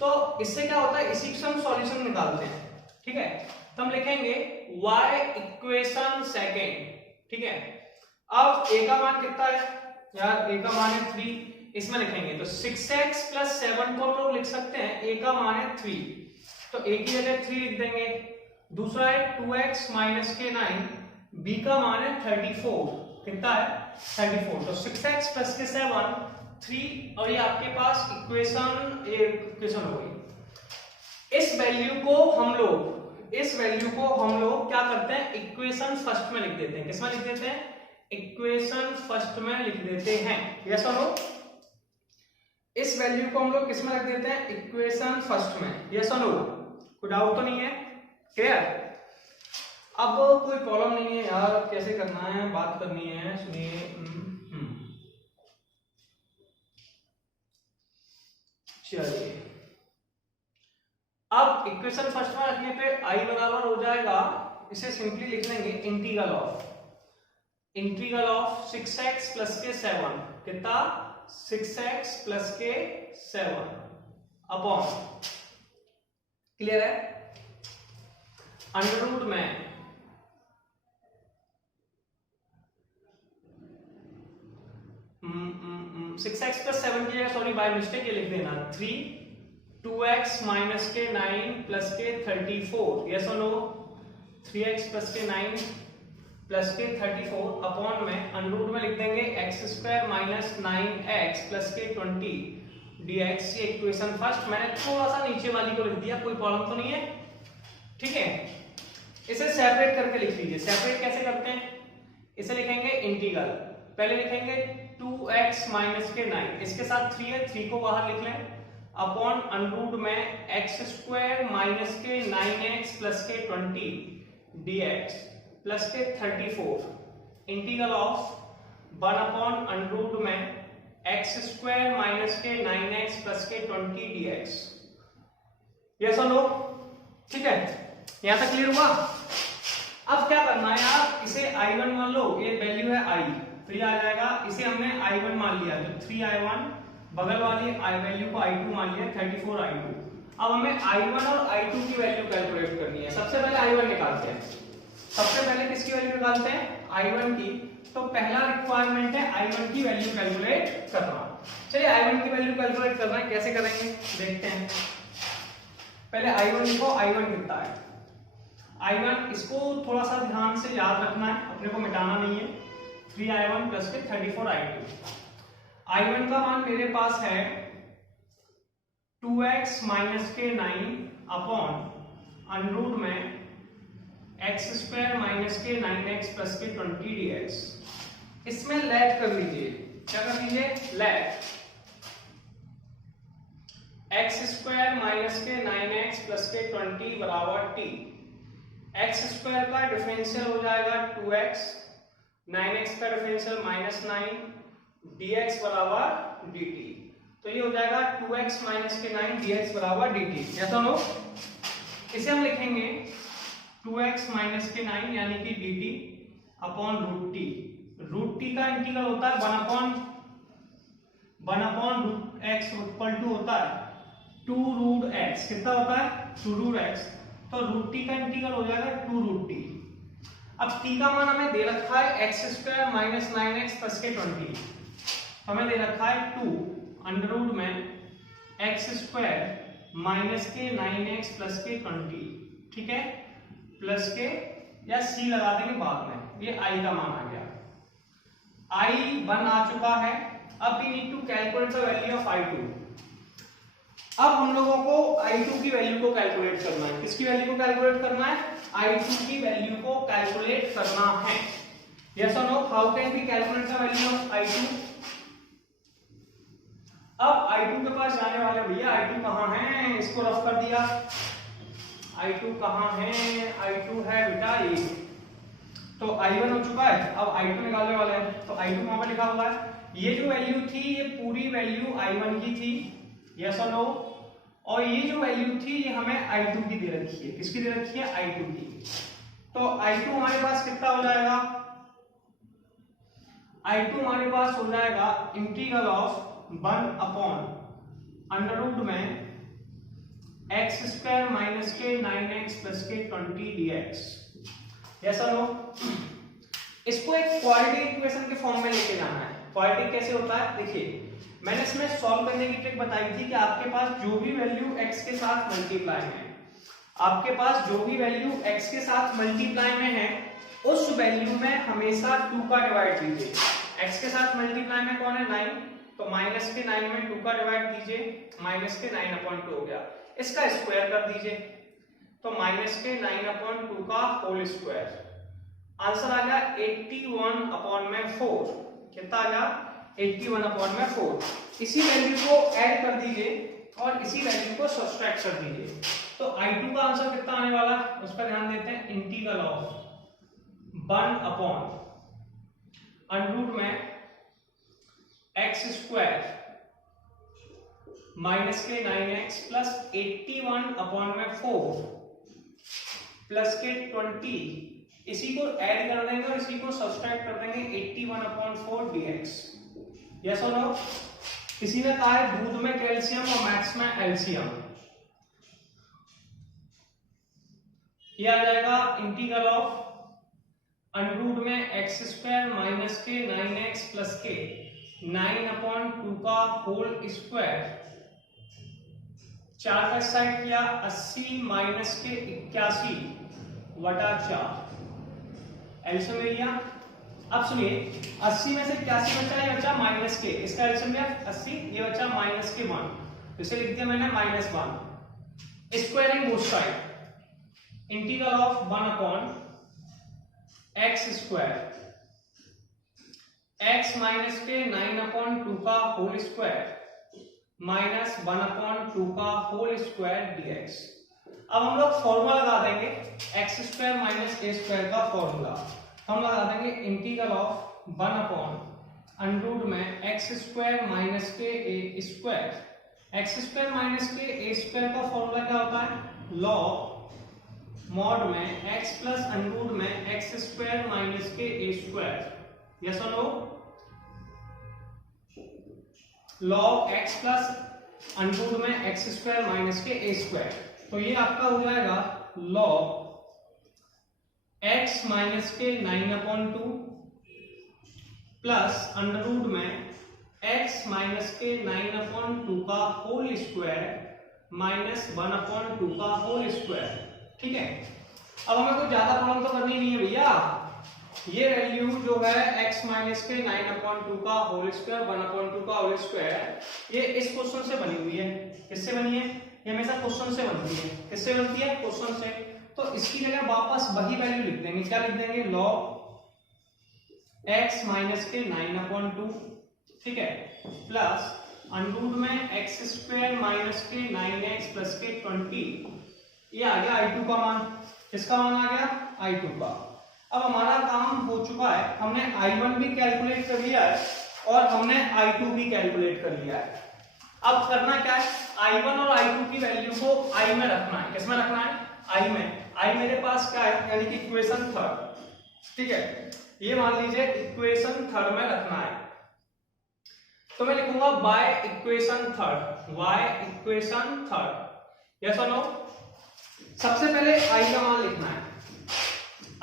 तो इससे क्या होता है, इसी से हम सॉल्यूशन निकालते हैं। ठीक है, तो हम लिखेंगे y इक्वेशन सेकंड। ठीक है, अब a का मान कितना है यार, a का मान है 3, इसमें लिखेंगे तो 6x प्लस 7 को लोग लिख सकते हैं, a का मान है 3, तो a की जगह 3 लिख देंगे। दूसरा है 2x माइनस के 9, b का मान है 34, कितना है 34, तो 6x प्लस के 7 3, और ये आपके पास इक्वेशन हो गई। इस वैल्यू को हम लोग क्या करते हैं, इक्वेशन फर्स्ट में लिख देते हैं। किसमें लिख देते हैं, इक्वेशन फर्स्ट में लिख देते हैं, यस और नो। इस वैल्यू को हम लोग किसमें रख देते हैं, इक्वेशन फर्स्ट में, यस और नो, कोई डाउट तो नहीं है, क्लियर। अब कोई प्रॉब्लम नहीं है यार, कैसे करना है, बात करनी है, सुनिए। चलिए, अब इक्वेशन फर्स्ट में रखने पे i बराबर हो जाएगा, इसे सिंपली लिख लेंगे इंटीग्रल ऑफ 6x प्लस के 7, कितना 6x प्लस के 7 अपॉन, क्लियर है, अंडर रूट में 6x प्लस 7 की जगह, सॉरी बाय मिस्टेक ये लिख देना 3 2x माइनस के 9 प्लस के 34, यस और नो, 3x प्लस के 9 प्लस के 34 अपॉन में अंडर रूट में लिख देंगे x² माइनस 9x प्लस के 20 dx, ये इक्वेशन फर्स्ट। मैंने थोड़ा सा नीचे वाली को लिख दिया, कोई प्रॉब्लम तो नहीं है, ठीक है। इसे सेपरेट करके लिख लीजिए। सेपरेट कैसे करते हैं, इसे लिखेंगे इंटीग्रल, पहले लिखेंगे 2x माइनस के 9, इसके साथ 3 है, 3 को बाहर लिख लें, अपॉन अंडररूट में एक्स स्क्वायर माइनस के 9x प्लस के 20 dx प्लस के 34 इंटीग्रल ऑफ 1 अपॉन अंडररूट में एक्स स्क्वायर माइनस के 9x प्लस के 20 dx। यस और नो, ठीक है, यहां तक क्लियर हुआ। अब क्या करना है यार, इसे I1 मान लो, ये वैल्यू है I, तो ये आ जाएगा, इसे हमने I1 मान लिया, तो 3I1, बगल वाली I वैल्यू को I2 मान लिया, 34I2। अब हमें I1 और I2 की वैल्यू कैलकुलेट करनी है। सबसे पहले I1 निकालते हैं, सबसे पहले किसकी वैल्यू निकालते हैं, I1 की। तो पहला रिक्वायरमेंट है I1 की वैल्यू कैलकुलेट करना। चलिए I1 की वैल्यू कैलकुलेट करना है, कैसे करेंगे देखते हैं। पहले I1 लिखो, I1 कितना है, I1 इसको थोड़ा सा ध्यान से याद रखना है, अपने को मिटाना नहीं है। 3I1 प्लस के 34I2। I1 का मान मेरे पास है 2x माइनस के 9 अपॉन अंडररूट में एक्स स्क्वायर माइनस के 9x प्लस के 20 dx। इसमें लेट कर लीजिए, क्या कर लीजिए, लेट एक्स स्क्वायर माइनस के 9x प्लस के 20 बराबर t। एक्स स्क्वायर का डिफरेंशियल हो जाएगा 2x, 9x का डिफरेंशियल -9, dx बराबर dt। तो ये हो जाएगा 2x माइनस के 9 dx बराबर dt। ऐसा लो, इसे हम लिखेंगे 2x माइनस के 9 यानी कि dt upon root t. Root t का इंटीग्रल होता है 1 upon root x equal to होता है 2 रूट एक्स। कितना होता है, 2 रूट एक्स। तो रूट टी का इंटीग्रल हो जाएगा 2 रूट टी। अब टी का मान हमें दे रखा है x square minus 9x plus के 20, हमें दे रखा है 2 अंडररूट में एक्स स्क्वायर माइनस के 9x प्लस के 20, ठीक है, प्लस के या सी लगा देंगे बाद में। ये आई का मान आ गया, I1 आ चुका है। अब we need to calculate the value of I2। अब हम लोगों को I2 की वैल्यू को कैलकुलेट करना है। किसकी वैल्यू को कैलकुलेट करना है, I2 की वैल्यू को कैलकुलेट करना है। यस और no, how can we calculate the value of I2। अब I2 के पास जाने वाले भैया, I2 कहां है, इसको रफ कर दिया। I2 कहां है, I2 है बेटा ये, तो I1 हो चुका है, अब I2 निकालने वाले हैं। तो I2 वहां पर लिखा हुआ है, ये जो वैल्यू थी ये पूरी वैल्यू I1 की थी, यस और नो, और ये जो वैल्यू थी ये हमें I2 की दे रखी है। किसकी दे रखी है, I2 की। तो I2 हमारे पास कितना हो जाएगा, I2 हमारे पास हो जाएगा इंटीग्रल ऑफ 1 अपॉन अंडररूट में एक्स स्क्वायर माइनस के 9x प्लस के 20 dx। यस और नो, इसको एक क्वाड्रेटिक इक्वेशन के फॉर्म में लेके जाना है। क्वाड्रेटिक कैसे होता है, देखिए मैंने इसमें सॉल्व करने की ट्रिक बताई थी कि आपके पास जो भी वैल्यू x के साथ मल्टीप्लाई है, आपके पास जो भी वैल्यू x के साथ मल्टीप्लाई में है, उस वैल्यू में हमेशा 2 का डिवाइड दीजिए। x के साथ मल्टीप्लाई में कौन है, 9, तो माइनस के 9 में 2 का डिवाइड दीजिए, माइनस के 9/2 हो गया। इसका स्क्वायर कर दीजिए, तो माइनस के 9/2 का होल स्क्वायर। आंसर आ गया 81/4। कितना आ गया, 81/4। इसी वैल्यू को ऐड कर दीजिए और इसी वैल्यू को सब्सट्रैक्ट कर दीजिए। तो I2 का आंसर कितना आने वाला है, उस पर ध्यान देते हैं। इंटीग्रल ऑफ 1 अपॉन अंडररूट में एक्स स्क्वायर माइनस के 9x प्लस 81/4 प्लस के 20, इसी को ऐड कर देंगे और इसी को सब्सट्रैक्ट कर देंगे 81/4 dx। यस और नो, किसी ने कहा है दूध में कैल्शियम और मैथ्स में एलसीएम। ये आ जाएगा इंटीग्रल ऑफ अंडररूट में एक्स स्क्वायर माइनस के 9x प्लस के 9/2 का होल स्क्वायर, 4 का साइड किया 80 माइनस के 81/4 एलसीएम ले लिया। अब सुनिए 80 में से 81 बचा, ये बचा माइनस के, इसका एलसीएम लिया 80, ये बचा माइनस के 1, इसे लिख दिया मैंने -1 squaring both side, integral of 1 upon x square x minus के 9/2 का होल स्क्वायर माइनस 1/2 का होल स्क्वायर dx। अब हम लोग फॉर्मूला लगा देंगे x square minus a square का फॉर्मूला हम लगा देंगे इंटीग्रल ऑफ 1/√में एक्स स्क्वायर माइनस के a square, x square minus के ए स्क्वायर का फॉर्मूला क्या होता है, लॉग मॉड में x प्लस अंडरूट में एक्स स्क्वायर माइनस के ए स्क्वायर, यस और no, log x plus under root में एक्स स्क्वायर माइनस के ए स्क्वायर, तो ये आपका हो जाएगा लॉग x माइनस के 9/2 प्लस अंडरूट में x माइनस के 9/2 का होल स्क्वायर माइनस 1/2 का होल स्क्वायर। ठीक है, अब हमें कोई ज्यादा प्रॉब्लम तो करनी नहीं है भैया, ये वैल्यू जो है x माइनस के 9/2 का होल स्क्वायर 1/2 का होल स्क्वायर, ये इस क्वेश्चन से बनी हुई है। किससे बनी है, ये हमेशा क्वेश्चन से बनती है। किससे बनती है, क्वेश्चन से। तो इसकी जगह वापस वही वैल्यू लिख देंगे, क्या लिख देंगे, लॉग x माइनस के 9/2, ठीक है, प्लस अंडरूट में एक्स स्क्वायर माइनस के 9x प्लस के 20, ये आ गया i2 का मान। किसका मान आ गया, i2 का। अब हमारा काम हो चुका है, हमने i1 भी कैलकुलेट कर लिया है और हमने i2 भी कैलकुलेट कर लिया है। अब करना क्या है, i1 और i2 की वैल्यू को i में रखना है। किसमें रखना है, i में। i मेरे पास क्या है, यानी कि इक्वेशन थर्ड, ठीक है, ये मान लीजिए इक्वेशन थर्ड में रखना है, तो मैं लिखूंगा by equation third, y equation third, yes और नो। सबसे पहले i का मान लिखना है,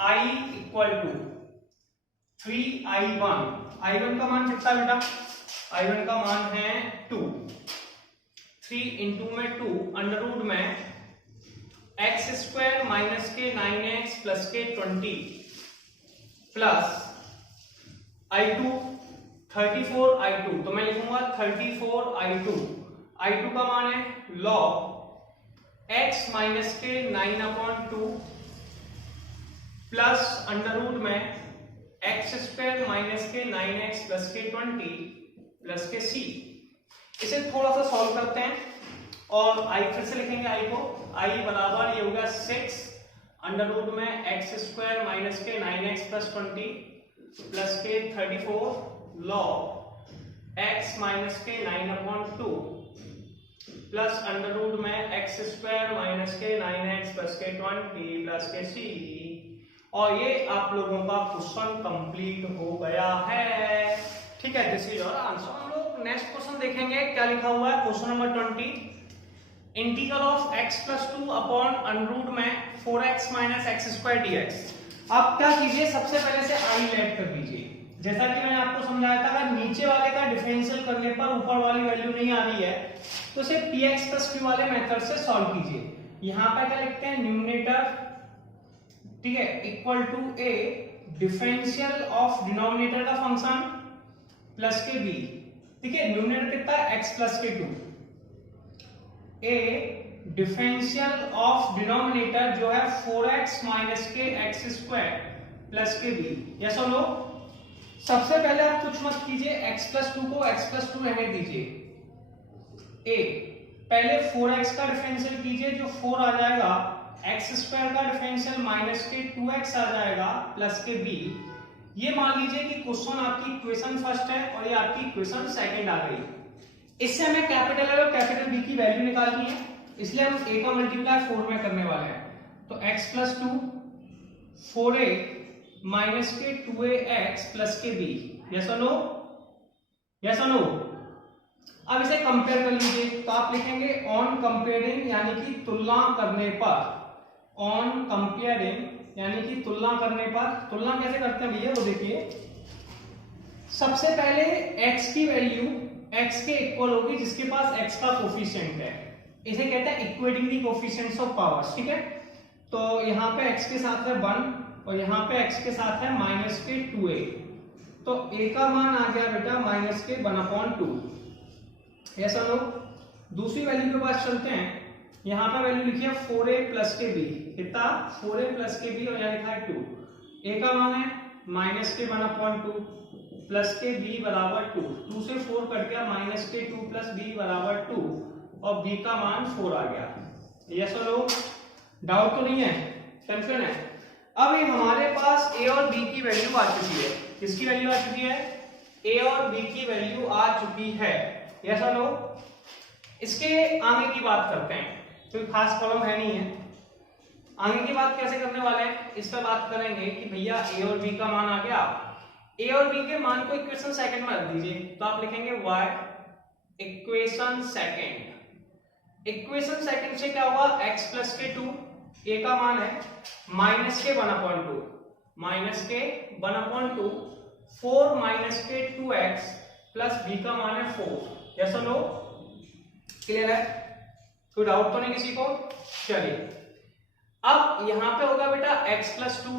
i equal to 3i1, i1 का मान कितना बेटा, i1 का मान है 2, 3 इंटू में 2 अंडररूट में एक्स स्क्वायर माइनस के 9x प्लस के 20 प्लस i2 34i2, तो मैं लिखूंगा 34i2, i2 का मान है log x माइनस के 9/2 प्लस अंडररूट में एक्स स्क्वायर माइनस के 9x प्लस के 20 प्लस के c। इसे थोड़ा सा सॉल्व करते हैं और i फिर से लिखेंगे, i को, i बराबर ये होगा 6 अंडररूट में एक्स स्क्वायर माइनस के 9x प्लस 20 प्लस के 34 log x माइनस के 9/2 प्लस अंडररूट में एक्स स्क्वायर माइनस के 9x प्लस के 20 प्लस के c। और ये आप लोगों का क्वेश्चन कंप्लीट हो गया है। ठीक है, दिस इज आवर आंसर। हम लोग नेक्स्ट क्वेश्चन देखेंगे, क्या लिखा हुआ है, question number 20, integral of x plus 2 upon under root में 4x minus x square dx। आप क्या कीजिए, सबसे पहले से i लेट कर दीजिए। जैसा कि मैंने आपको समझाया था, अगर नीचे वाले का डिफरेंशियल करने पर ऊपर वाली वैल्यू नहीं आ रही है तो इसे px प्लस q वाले मेथड से सॉल्व कीजिए। यहाँ पर क्या लिखते हैं, न्यूमरेटर, ठीक है, equal to a differential of denominator का फंक्शन प्लस के b, ठीक है, न्यूमरेटर कितना है x प्लस के 2, a डिफरेंशियल ऑफ डिनोमिनेटर जो है 4x माइनस के एक्स स्क्वायर प्लस के b, यस और नो। सबसे पहले आप कुछ मत कीजिए, x प्लस 2 को x प्लस 2 रहने दीजिए, a पहले 4x का डिफरेंशियल कीजिए, जो 4 आ जाएगा, एक्स स्क्वायर का डिफरेंशियल माइनस के 2x आ जाएगा प्लस के b। ये मान लीजिए कि क्वेश्चन आपकी इक्वेशन फर्स्ट है और ये आपकी इक्वेशन सेकंड आ गई। इससे हमें कैपिटल A और कैपिटल B की वैल्यू निकालनी है, इसलिए हम a का मल्टीप्लाई 4 में करने वाले हैं। तो x प्लस 2 4a माइनस के 2ax प्लस के b, यस और नो, यस और नो। अब इसे कंपेयर कर लीजिए, तो आप लिखेंगे ऑन कंपेयरिंग, यानी कि तुलना करने पर, ऑन कंपेयरिंग यानी कि तुलना करने पर। तुलना कैसे करते हैं भैया, वो देखिए, सबसे पहले x की वैल्यू x के इक्वल होगी जिसके पास x का कोफिशिएंट है, इसे कहते हैं equating the coefficients of powers, ठीक है। तो यहाँ पे x के साथ है 1 और यहाँ पे x के साथ है माइनस के 2a, तो a का मान आ गया बेटा माइनस के 1/2। ऐसा लो, दूसरी वैल्यू के पास चलते हैं। यहाँ पे वैल्यू लिखी है 4a प्लस के b, कितना 4a प्लस के b, और यहाँ लिखा है 2। a का मान है माइनस के 1/2 प्लस के b बराबर 2, 2 से 4 कट गया, माइनस के 2 प्लस b बराबर 2, और b का मान 4 आ गया। यस और नो? डाउट तो नहीं है, कंफ्यूजन है? अब ये हमारे पास a और b की वैल्यू आ चुकी है। किसकी वैल्यू आ चुकी है? a और b की वैल्यू आ चुकी है। यस और नो? इसके आगे की बात करते हैं, कोई खास प्रॉब्लम है नहीं है। आगे की बात कैसे करने वाले हैं, इस पर बात करेंगे कि भैया a और b का मान आ गया। a और b के मान को इक्वेशन सेकंड में रख दीजिए, तो आप लिखेंगे y equation second. Equation second से क्या हुआ, x प्लस के 2, a का मान है माइनस के 1/2, माइनस के 1/2, 4 माइनस के 2x प्लस b का मान है 4। यस और नो? क्लियर है? कोई डाउट तो नहीं किसी को? चलिए, अब यहां पे होगा बेटा x प्लस 2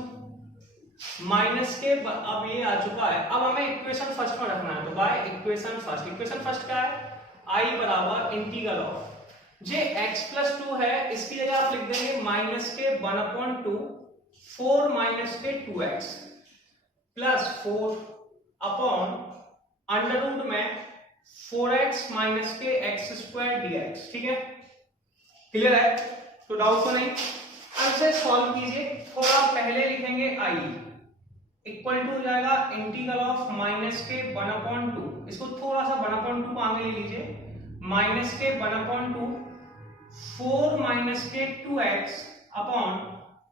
माइनस के, अब ये आ चुका है। अब हमें इक्वेशन फर्स्ट में रखना है, तो by equation first. Equation first क्या है? i बराबर integral of J x plus 2 है, इसकी जगह आप लिख देंगे माइनस के 1/2 4 माइनस के 2x plus 4 upon under root में 4x माइनस के x² dx। ठीक है, क्लियर है? तो डाउट तो नहीं? अब इसे सॉल्व कीजिए। थोड़ा पहले लिखेंगे i इक्वल टू हो जाएगा इंटीग्रल ऑफ माइनस के 1/2, इसको थोड़ा सा 1/2 को आगे ले लीजिए, माइनस के 1/2 4 माइनस के 2x अपॉन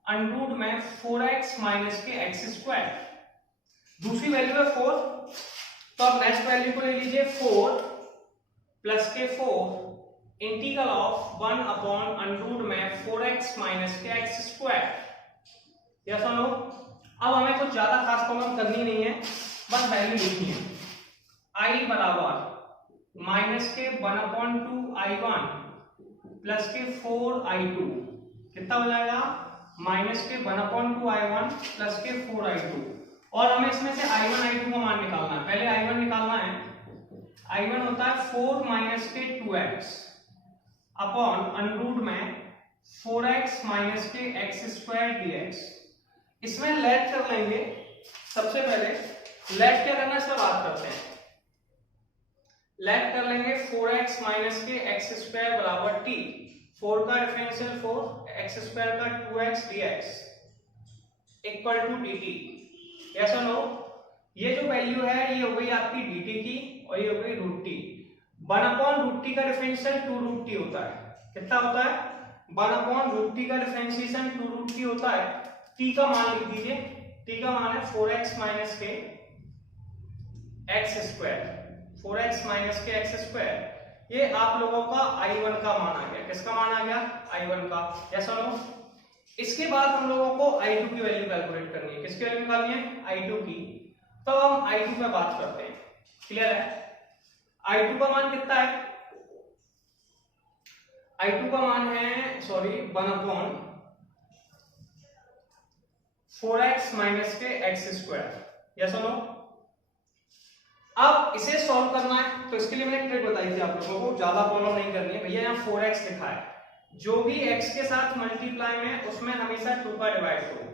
अंडर रूट में 4x माइनस के x²। दूसरी वैल्यू है 4, तो अब नेक्स्ट वैल्यू को ले लीजिए 4 प्लस के 4 integral of 1 upon under root में 4x माइनस के x²। यस और नो? अब हमें कुछ ज्यादा खास प्रॉब्लम करनी नहीं है, बस वैल्यू लिखनी है। i बराबर माइनस के 1/2 i1 प्लस के 4 i2, कितना हो जाएगा? माइनस के 1/2 i1 प्लस के 4 i2। और हमें इसमें से i1 i2 का मान निकालना है। पहले i1 निकालना है। i1 होता है 4 माइनस के 2x अपॉन अंडर रूट में 4x माइनस के x² dx। इसमें लेट कर लेंगे। सबसे पहले लेट क्या करना है, इस पर बात करते हैं। लेट कर लेंगे 4x माइनस के x² बराबर t, 4 का डिफरेंशियल 4, x² का 2x dx equal to dt। Yes और नो? ये जो वैल्यू है ये हो गई आपकी dt की, और ये हो गई √t। 1/√t का डिफरेंशियल 2√t होता है। कितना होता है? 1/√t का डिफरेंशिएशन 2√t होता है। t का मान लिख दीजिए, t का मान है 4x माइनस के x², 4x माइनस के x²। ये आप लोगों का i1 का मान आ गया। किसका मान आ गया? i1 का। यस और नो? इसके बाद हम लोगों को i2 की वैल्यू कैलकुलेट करनी है। किसकी वैल्यू निकालनी है? i2 की। तो हम i2 पे बात करते हैं। क्लियर है? i2 का मान कितना है? i2 का मान है 1/4x माइनस के x²। यस और नो? अब इसे सॉल्व करना है, तो इसके लिए मैंने ट्रिक बताई थी आप लोगों को, ज्यादा प्रॉब्लम नहीं करनी है। भैया यहाँ 4x लिखा है, जो भी x के साथ मल्टीप्लाई में उसमें हमेशा 2 का डिवाइड करो।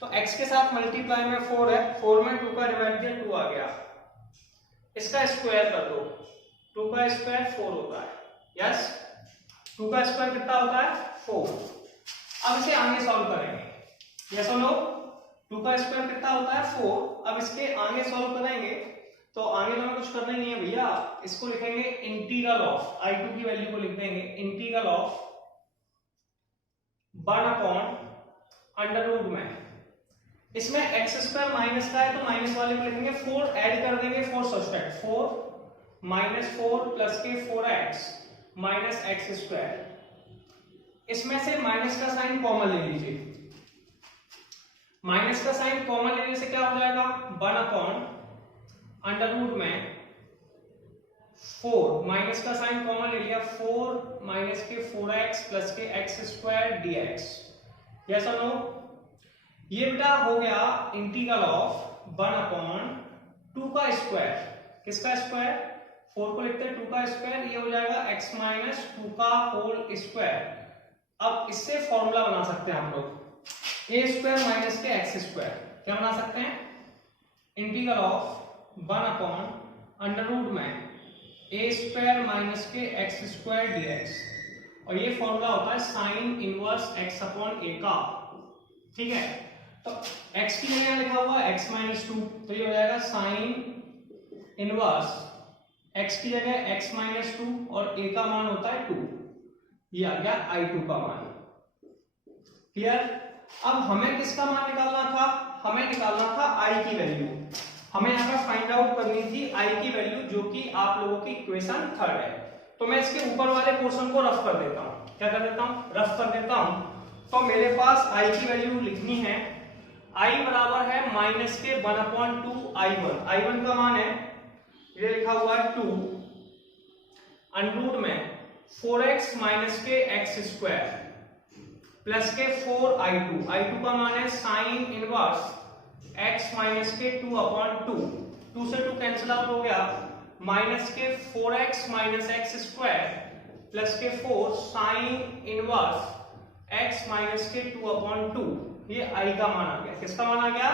तो x के साथ मल्टीप्लाई में 4 है, 4 में 2 का डिवाइड किया 2 आ गया। इसका स्क्वायर कर दो, 2 का स्क्वायर 4 होता है। यस, 2 का स्क्वायर कितना होता है? 4। अब इसे आगे सॉल्व करेंगे। यस और नो? 2 का स्क्वायर कितना होता है? 4। अब इसके आगे सॉल्व करेंगे, तो आगे तो हमें कुछ करना ही नहीं है भैया। इसको लिखेंगे इंटीग्रल ऑफ i2 की वैल्यू को लिख देंगे इंटीग्रल ऑफ 1/√, में इसमें x² माइनस का है तो माइनस वाले को लिखेंगे, 4 ऐड कर देंगे, 4 सब्सट्रैक्ट, 4 माइनस 4 प्लस के 4x माइनस x²। इसमें से माइनस का साइन कॉमन ले लीजिए। माइनस का साइन कॉमन लेने से क्या हो जाएगा? 1/√, में 4 माइनस का साइन कॉमन ले लिया, 4 माइनस के 4x प्लस के x² dx। यस और नो? ये बेटा हो गया इंटीग्रल ऑफ 1/√, 2 का स्क्वायर, किसका स्क्वायर, 4 को लिखते हैं 2 का स्क्वायर, ये हो जाएगा x माइनस 2 का होल स्क्वायर। अब इससे फॉर्मूला बना सकते हैं हम लोग ए स्क्वायर माइनस के एक्स स्क्वायर, क्या बना सकते हैं, integral of 1 upon under root में ए स्क्वायर माइनस के एक्स स्क्वायर डीएक्स, और ये फॉर्मूला होता है sine inverse x upon a का। ठीक है, तो x की जगह लिखा हुआ है x माइनस 2, तो ये हो जाएगा साइन इनवर्स x की जगह x माइनस 2 और a का मान होता है 2, ये आ गया I2 का मान। क्लियर। अब हमें किसका मान निकालना था, हमें निकालना था I की वैल्यू, हमें यहाँ पर फाइंड आउट करनी थी I की वैल्यू, जो कि आप लोगों की इक्वेशन 3 है। तो मैं इसके ऊपर वाले पोर्शन को रफ कर देता हूँ, क्या कर देता हूँ, रफ कर देता हूँ। तो मेरे पास I की वैल्यू लिखनी है, I बराबर है माइनस के 1/2 I1, I1 का मान है, ये लिखा हुआ है 2 अंडर में 4x माइनस के एक्स स्क्वायर प्लस के 4I2, I2 का मान है साइन इनवर्स x माइनस के 2/2, 2 से 2 कैंसिल आउट हो गया, माइनस के 4x minus x square plus के 4 साइन इनवर्स x माइनस के 2/2, ये I का मान आ गया, किसका मान आ गया,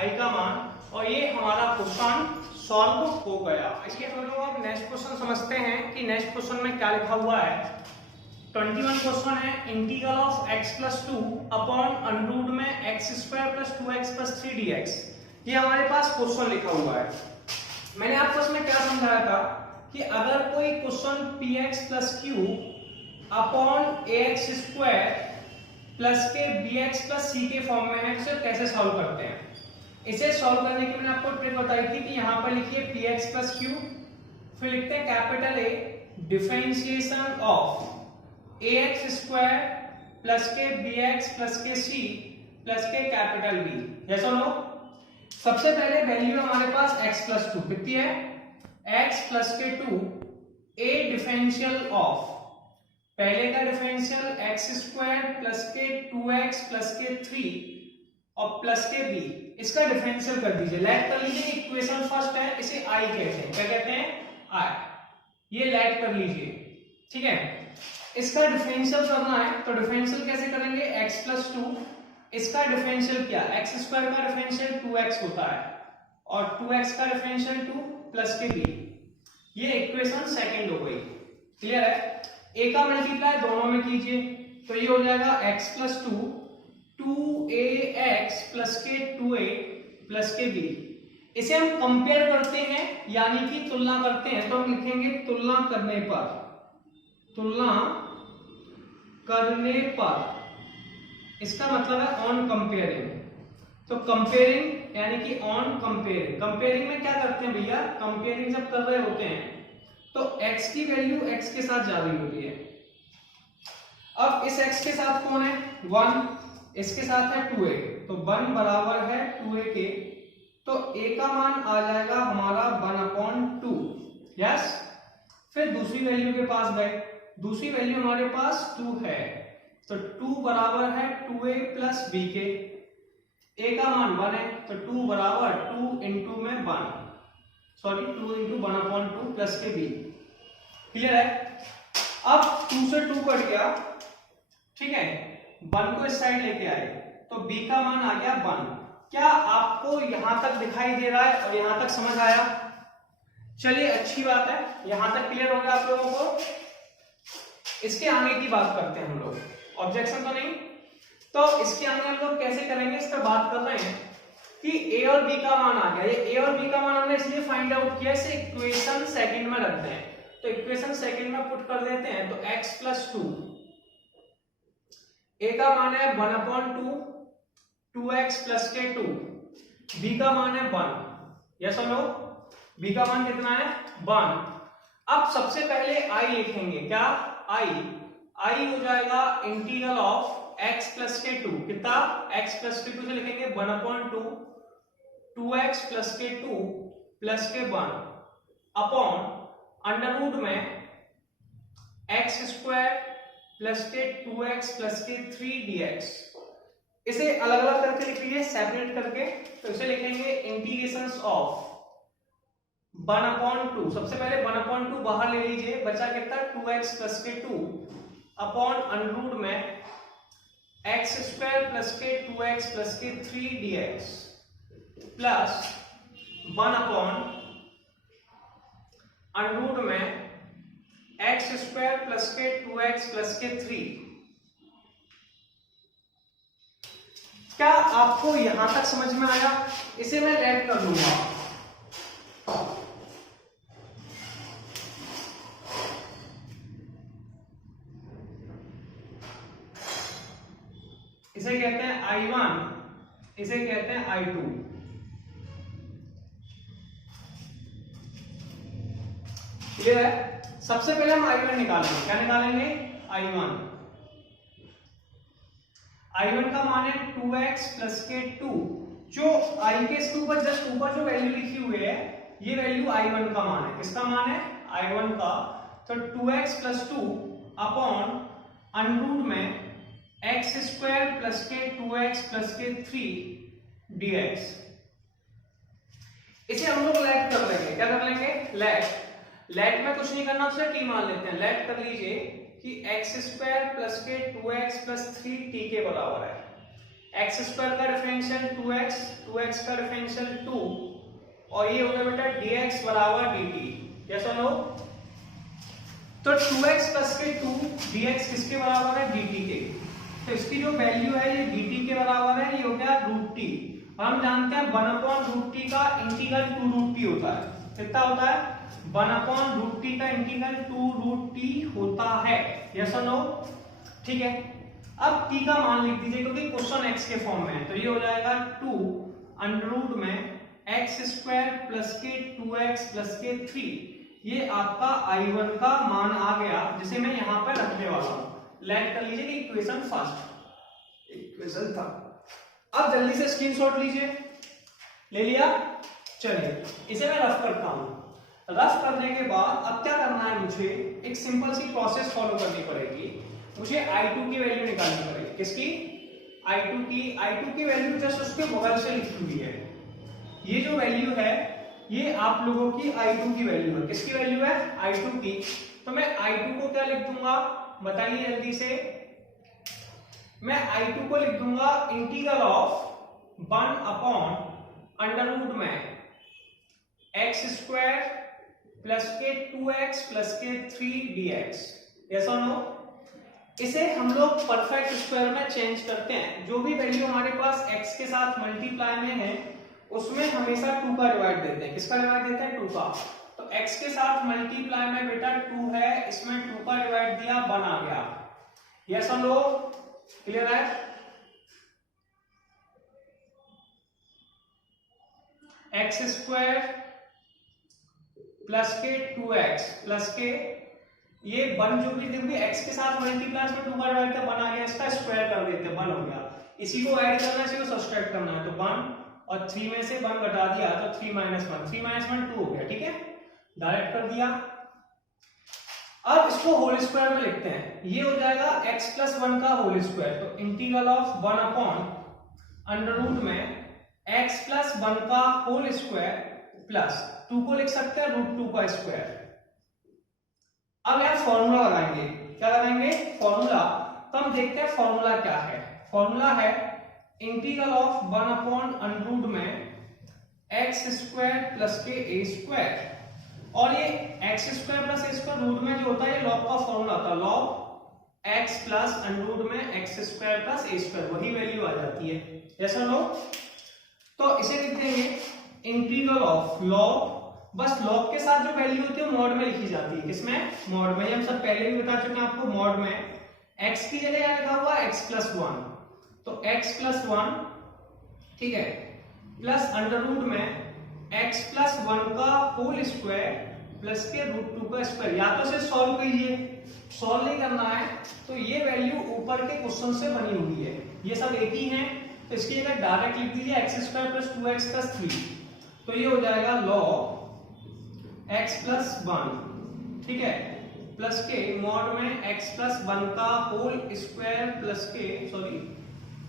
I का मान। और ये हमारा क्वेश्चन सॉल्व हो गया। इसके हम लोग अब नेक्स्ट क्वेश्चन समझते हैं कि नेक्स्ट क्वेश्चन में क्या लिखा हुआ है। 21 क्वेश्चन है, integral of x plus 2 upon under root में x square plus 2x plus 3 dx, ये हमारे पास क्वेश्चन लिखा हुआ है। मैंने आपको इसमें क्या समझाया था कि अगर कोई question px plus q upon ax square plus के bx प्लस c के फॉर्म में है, इसे कैसे सॉल्व करते हैं। इसे सॉल्व करने की मैंने आपको ट्रिक बताई थी कि यहाँ पर लिखिए px प्लस q, फिर लिखते हैं capital A differentiation of ax square plus के bx प्लस के c प्लस के कैपिटल B, यस और नो। सबसे पहले वैल्यू हमारे पास x प्लस 2 कितनी है, x प्लस के 2, a डिफरेंशियल ऑफ, पहले का डिफरेंशियल x स्क्वायर प्लस के 2x प्लस के 3 और प्लस के b, इसका डिफरेंशियल कर दीजिए, लेट कर लीजिए। इक्वेशन फर्स्ट है, इसे I कहते हैं, क्या कहते हैं, I, ये लेट कर लीजिए। ठीक है, इसका डिफरेंशियल करना है, तो डिफरेंशियल कैसे करेंगे, x प्लस 2, इसका डिफरेंशियल क्या, एक्स स्क्वायर का डिफरेंशियल 2x होता है और 2x का डिफरेंशियल 2 प्लस के b, ये इक्वेशन सेकंड हो गई। क्लियर है, a का मल्टीप्लाई दोनों में कीजिए, तो ये हो जाएगा x प्लस 2 2ax प्लस के 2a प्लस के b। इसे हम कंपेयर करते हैं यानी कि तुलना करते हैं, तो हम लिखेंगे तुलना करने पर, तुलना करने पर, इसका मतलब है ऑन कंपेयरिंग। तो कंपेयरिंग यानी कि ऑन कंपेयरिंग, कंपेयरिंग में क्या करते हैं भैया, कंपेयरिंग जब कर रहे होते हैं तो x की वैल्यू x के साथ जा रही होती है। अब इस x के साथ कौन है, 1, इसके साथ है 2a, तो 1 बराबर है 2a के, तो a का मान आ जाएगा हमारा 1/2, यस। फिर दूसरी वैल्यू के पास गए, दूसरी वैल्यू हमारे पास 2 है, तो 2 बराबर है 2a प्लस b के, a का मान 1 है, तो 2 बराबर 2 इंटू में 1, सॉरी 2 इंटू 1/2 प्लस के b। क्लियर है, अब 2 से 2 कट गया, ठीक है, 1 को इस साइड लेके आए, तो b का मान आ गया 1। क्या आपको यहां तक दिखाई दे रहा है और यहां तक समझ आया, चलिए अच्छी बात है, यहां तक क्लियर हो गया आप लोगों को। इसके आगे की बात करते हैं हम लोग, ऑब्जेक्शन तो नहीं, तो इसके आगे हम लोग कैसे करेंगे इस पर बात कर रहे हैं कि a और b का मान आ गया। ये a और b का मान हमने इसलिए फाइंड आउट किया, इसे इक्वेशन सेकंड में रखते हैं, तो इक्वेशन सेकंड में पुट कर देते हैं, तो x प्लस 2, a का मान है 1/2 2x प्लस के 2, b का मान है 1, यस और नो, b का मान कितना है 1। अब सबसे पहले I लिखेंगे, क्या I हो जाएगा इंटीग्रल ऑफ x प्लस के 2, कितना, x प्लस के 2 से लिखेंगे 1/2 2x प्लस के 2 प्लस के 1 अपॉन अंडर रूट में x स्क्वायर प्लस के 2x प्लस के 3 dx। इसे अलग अलग करके लिख लीजिए, सेपरेट करके, तो इसे लिखेंगे इंटीग्रेशंस ऑफ 1/2, सबसे पहले 1/2 बाहर ले लीजिए, बचा कितना 2x प्लस के 2 अपॉन अंडर रूट में एक्स स्क्वायर प्लस के 2x प्लस के 3 dx plus 1 upon under root में एक्स स्क्वायर प्लस के 2x प्लस के 3। क्या आपको यहां तक समझ में आया? इसे मैं ऐड कर लूंगा। इसे कहते हैं I1, इसे कहते हैं I2। क्लियर है? सबसे पहले हम I1 निकालेंगे। क्या निकालेंगे? I1। I1 का मान है 2x प्लस के 2, जो I के ऊपर जस्ट ऊपर जो वैल्यू लिखी हुई है ये वैल्यू I1 का मान है। किसका मान है? I1 का। तो 2x plus 2 upon under root में एक्स स्क्वायर प्लस के 2x प्लस के 3 dx। इसे हम लोग लेट कर लेंगे। क्या कर लेंगे? लेट में कुछ नहीं करना, उसे t मान लेते हैं। लेट कर लीजिए कि एक्स स्क्वायर प्लस के 2x प्लस 3t के बराबर है। एक्स स्क्वायर का डिफरेंशियल 2x, 2x का डिफरेंशियल 2 और ये होगा बेटा dx बराबर dt। कैसा लो? तो 2x प्लस के 2 dx किसके बराबर है? dt के। तो इसकी जो वैल्यू है ये dt के बराबर है, ये हो गया √t। और हम जानते हैं 1/√t का इंटीग्रल 2√t होता है। कितना होता है? 1/√t का इंटीग्रल 2√t होता है। यस और नो? ठीक है। अब t का मान लिख दीजिए क्योंकि क्वेश्चन x के फॉर्म में है, तो ये हो जाएगा 2 अंडर रूट में एक्स स्क्वायर प्लस के 2x प्लस के 3। ये आपका I1 का मान आ गया, जिसे मैं यहां पर रखने वाला हूं। लेट कर लीजिए कि इक्वेशन फर्स्ट इक्वेशन था। अब जल्दी से स्क्रीनशॉट लीजिए। ले लिया? चलिए इसे मैं रफ करता हूं। रफ करने के बाद अब क्या करना है, मुझे एक सिंपल सी प्रोसेस फॉलो करनी पड़ेगी। मुझे I2 की वैल्यू निकालनी पड़ेगी। किसकी? I2 की वैल्यू जस्ट उसके बगल से लिखी हुई है। ये जो वैल्यू है ये आप लोगों की I2 की वैल्यू है। किसकी वैल्यू है? I2 की। तो मैं I2 को क्या लिख दूंगा बताइए जल्दी से? मैं I2 को लिख दूंगा integral of 1 upon under root में एक्स स्क्वायर प्लस के 2x प्लस के 3 dx। ऐसा नो? इसे हम लोग परफेक्ट स्क्वायर में चेंज करते हैं। जो भी वैल्यू हमारे पास x के साथ मल्टीप्लाई में है उसमें हमेशा 2 का डिवाइड देते हैं। किसका डिवाइड देते हैं? 2 का। तो x के साथ मल्टीप्लाई में बेटा 2 है, इसमें 2 का डिवाइड दिया, 1 आ गया। यस और नो? क्लियर है? एक्स स्क्वायर प्लस के 2x प्लस के ये 1 जो भी देखिए x के साथ मल्टीप्लाई में 2 का डिवाइड था, 1 आ गया। इसका स्क्वायर कर देते, 1 हो गया। इसी को ऐड करना है, इसी को सब्सट्रैक्ट करना है। तो 1 और 3 में से 1 घटा दिया तो 3 - 1, 3 - 1 2 हो गया। ठीक है, डायरेक्ट कर दिया। अब इसको होल स्क्वायर में लिखते हैं। ये हो जाएगा x प्लस 1 का होल स्क्वायर। तो integral of 1 upon under root में x प्लस 1 का होल स्क्वायर प्लस 2 को लिख सकते हैं √2 का स्क्वायर। अब यार फॉर्मूला लगाएंगे। क्या लगाएंगे? फॉर्मूला। तो हम देखते हैं फॉर्मूला क्या है। फॉर्मूला है integral of 1 upon under root में एक्स स्क्वायर प्लस के a स्क्वायर। और ये x square plus a square root में जो होता है ये लॉग का फॉर्मूला होता है। Log x plus under root में x square plus a square, वही वैल्यू आ जाती है। ऐसा लॉग। तो इसे लिख देंगे इंटीग्रल ऑफ लॉग। बस लॉग के साथ जो वैल्यू होती है मॉड में लिखी जाती है। किसमें? मॉड में। हम सब पहले भी बता चुके हैं आपको। मॉड में x की जगह क्या लिखा हुआ है? x plus 1। तो x प्लस 1 ठीक है प्लस अंडर रूट में x प्लस 1 का होल स्क्वायर प्लस के √2 का स्क्वायर। या तो इसे सॉल्व कीजिए, सॉल्व नहीं करना है तो ये वैल्यू ऊपर के क्वेश्चन से बनी हुई है, ये सब एक ही है। तो इसकी जगह डायरेक्ट लिख दीजिए x square plus 2x plus 3। तो ये हो जाएगा लॉग x प्लस 1 ठीक है प्लस के मॉड में x प्लस 1 का होल स्क्वायर प्लस के सॉरी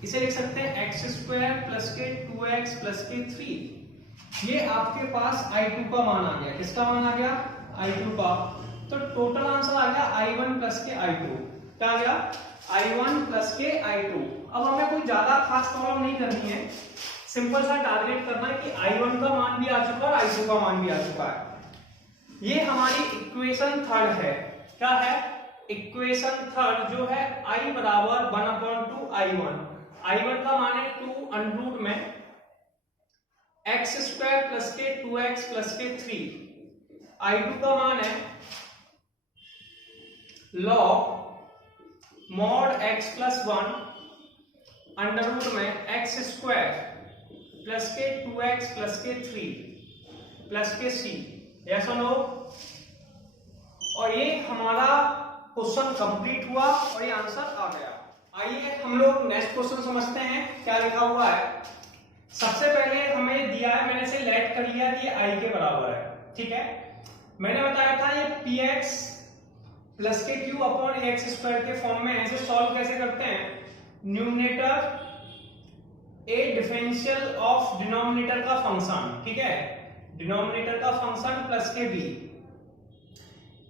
इसे लिख सकते हैं एक्स स्क्वायर प्लस के 2x प्लस के 3। ये आपके पास I2 का मान आ गया। किसका मान आ गया? I2 का। तो टोटल आंसर आ गया I1 प्लस के I2। क्या आ गया? I1 प्लस के I2। अब हमें कोई ज्यादा खास प्रॉब्लम नहीं करनी है, सिंपल सा टारगेट करना है कि I1 का मान भी आ चुका है और I2 का मान भी आ चुका है। ये हमारी इक्वेशन थर्ड है। क्या है? इक्वेशन थर्ड जो है I बराबर 1/2 I1। I1 का मान है 2 अंडर रूट में x² प्लस के 2x प्लस के 3। I2 का मान है log mod x plus 1 under root में x² प्लस के 2x प्लस के 3 प्लस के c। ऐसा नो। और ये हमारा क्वेश्चन कंप्लीट हुआ और ये आंसर आ गया। आइए हम लोग नेक्स्ट क्वेश्चन समझते हैं क्या लिखा हुआ है। सबसे पहले हमें दिया है, मैंने इसे लेट कर लिया कि ये i के बराबर है। ठीक है, मैंने बताया था ये px प्लस के क्यू अपॉन ax² के फॉर्म में। ऐसे सॉल्व कैसे करते हैं? Numerator A differential of denominator का फंक्शन। ठीक है, डिनोमिनेटर का फंक्शन प्लस के b।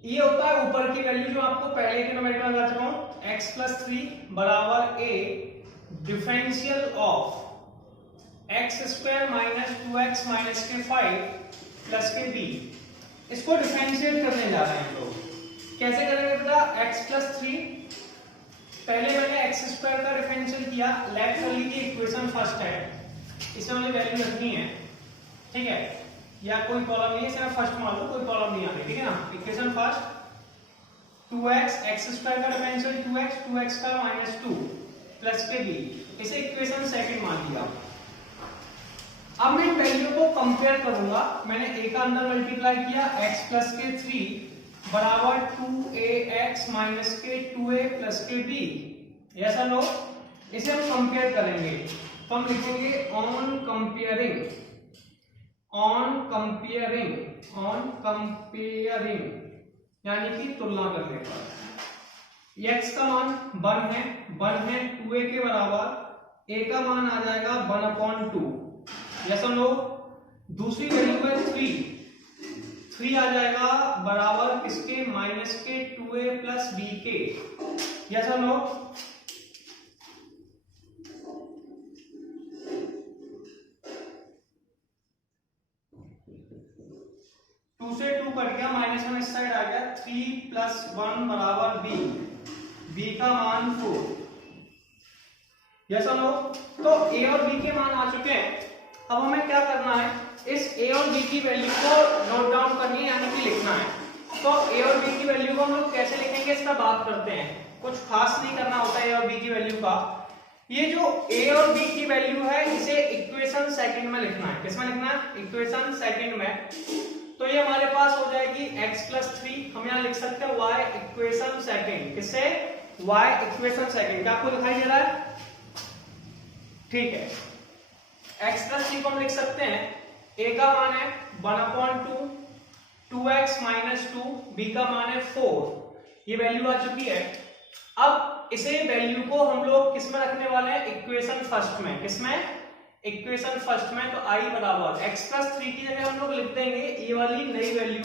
ये होता है ऊपर की वैल्यू जो आपको पहले के नंबर में बता चुका हूं, x प्लस 3 बराबर a differential of x² minus 2x minus के 5 प्लस के b। इसको डिफरेंशिएट करने जा रहे हैं हम लोग। कैसे करेंगे बेटा? x प्लस 3, पहले मैंने x² का डिफरेंशियल किया, लेट कर ली कि इक्वेशन फर्स्ट है, इसमें मुझे वैल्यू रखनी है। ठीक है, या कोई प्रॉब्लम नहीं है, इसे मैं फर्स्ट मान लो, कोई प्रॉब्लम नहीं आ रही। ठीक है ना, इक्वेशन फर्स्ट 2x x² का डिफरेंशियल 2x 2x का माइनस 2 प्लस के b, इसे इक्वेशन सेकंड मान लिया। अब मैं वैल्यू को कंपेयर करूंगा। मैंने a का अंदर मल्टीप्लाई किया, x प्लस के 3 बराबर 2ax माइनस के 2a प्लस के b। ऐसा लो, इसे हम कंपेयर करेंगे तो हम लिखेंगे ऑन कंपेयरिंग यानी कि तुलना करने पर। x का मान 1 है 2a के बराबर, a का मान आ जाएगा 1/2। ऐसा लो, दूसरी वैल्यू है 3 आ जाएगा बराबर किसके? माइनस के 2a प्लस b के। ऐसा लो, टू से 2 कट गया, माइनस में इस साइड आ गया, 3 प्लस 1 बराबर b का मान 4। ऐसा लो, तो a और b के मान आ चुके हैं। अब हमें क्या करना है? इस a और b की वैल्यू को नोट डाउन करनी है, यानी कि लिखना है। तो a और b की वैल्यू को हम लोग कैसे लिखेंगे, इस पर बात करते हैं। कुछ खास नहीं करना होता है a और b की वैल्यू का। ये जो a और b की वैल्यू है, इसे इक्वेशन सेकंड में लिखना है। किसमें लिखना है? इक्वेशन सेकंड में। तो ये हमारे पास हो जाएगी x प्लस 3, हम यहाँ लिख सकते हैं y इक्वेशन सेकंड। किससे? y equation second. क्या आपको दिखाई दे रहा है? ठीक है, x प्लस 3 को हम लिख सकते हैं, a का मान है 1/2, 2x माइनस 2, b का मान है 4। ये वैल्यू आ चुकी है। अब इसे वैल्यू को हम लोग किस में रखने वाले हैं? इक्वेशन फर्स्ट में। किसमें? इक्वेशन फर्स्ट में। तो i बराबर x प्लस 3 की जगह हम लोग लिख देंगे ये वाली नई वैल्यू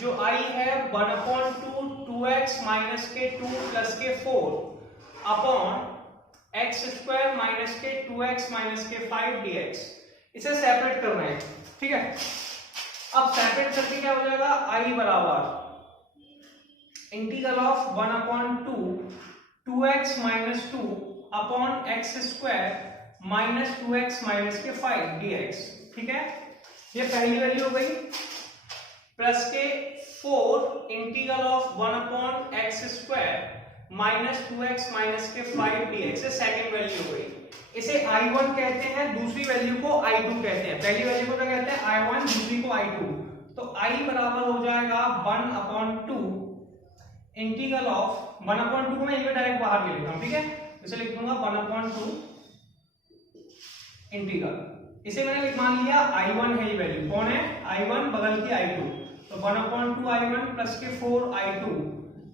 जो i है 1/2 2x माइनस के 2 प्लस के 4 अपॉन x² माइनस के 2x माइनस के 5 dx। इसे सेपरेट कर रहे हैं। ठीक है, अब सेपरेट करके क्या हो जाएगा? i बराबर integral of 1/2 2x minus 2 upon x² minus 2x minus के 5 dx। ठीक है, ये पहली वैल्यू हो गई, प्लस के 4 integral of 1/x² minus 2x minus के 5 dx, ये सेकंड वैल्यू हो गई। इसे I1 कहते हैं, दूसरी वैल्यू को I2 कहते हैं। पहली वैल्यू को क्या कहते हैं? I1, दूसरी को I2। तो I बराबर हो जाएगा 1/2 इंटीग्रल ऑफ 1/2 को मैं ये डायरेक्ट बाहर ले लेता हूं। ठीक है, इसे लिख दूंगा 1/2 इंटीग्रल। इसे मैंने मान लिया I1 है, ये वैल्यू कौन है? I1, बगल की I2। तो 1/2 I1 प्लस के 4 I2,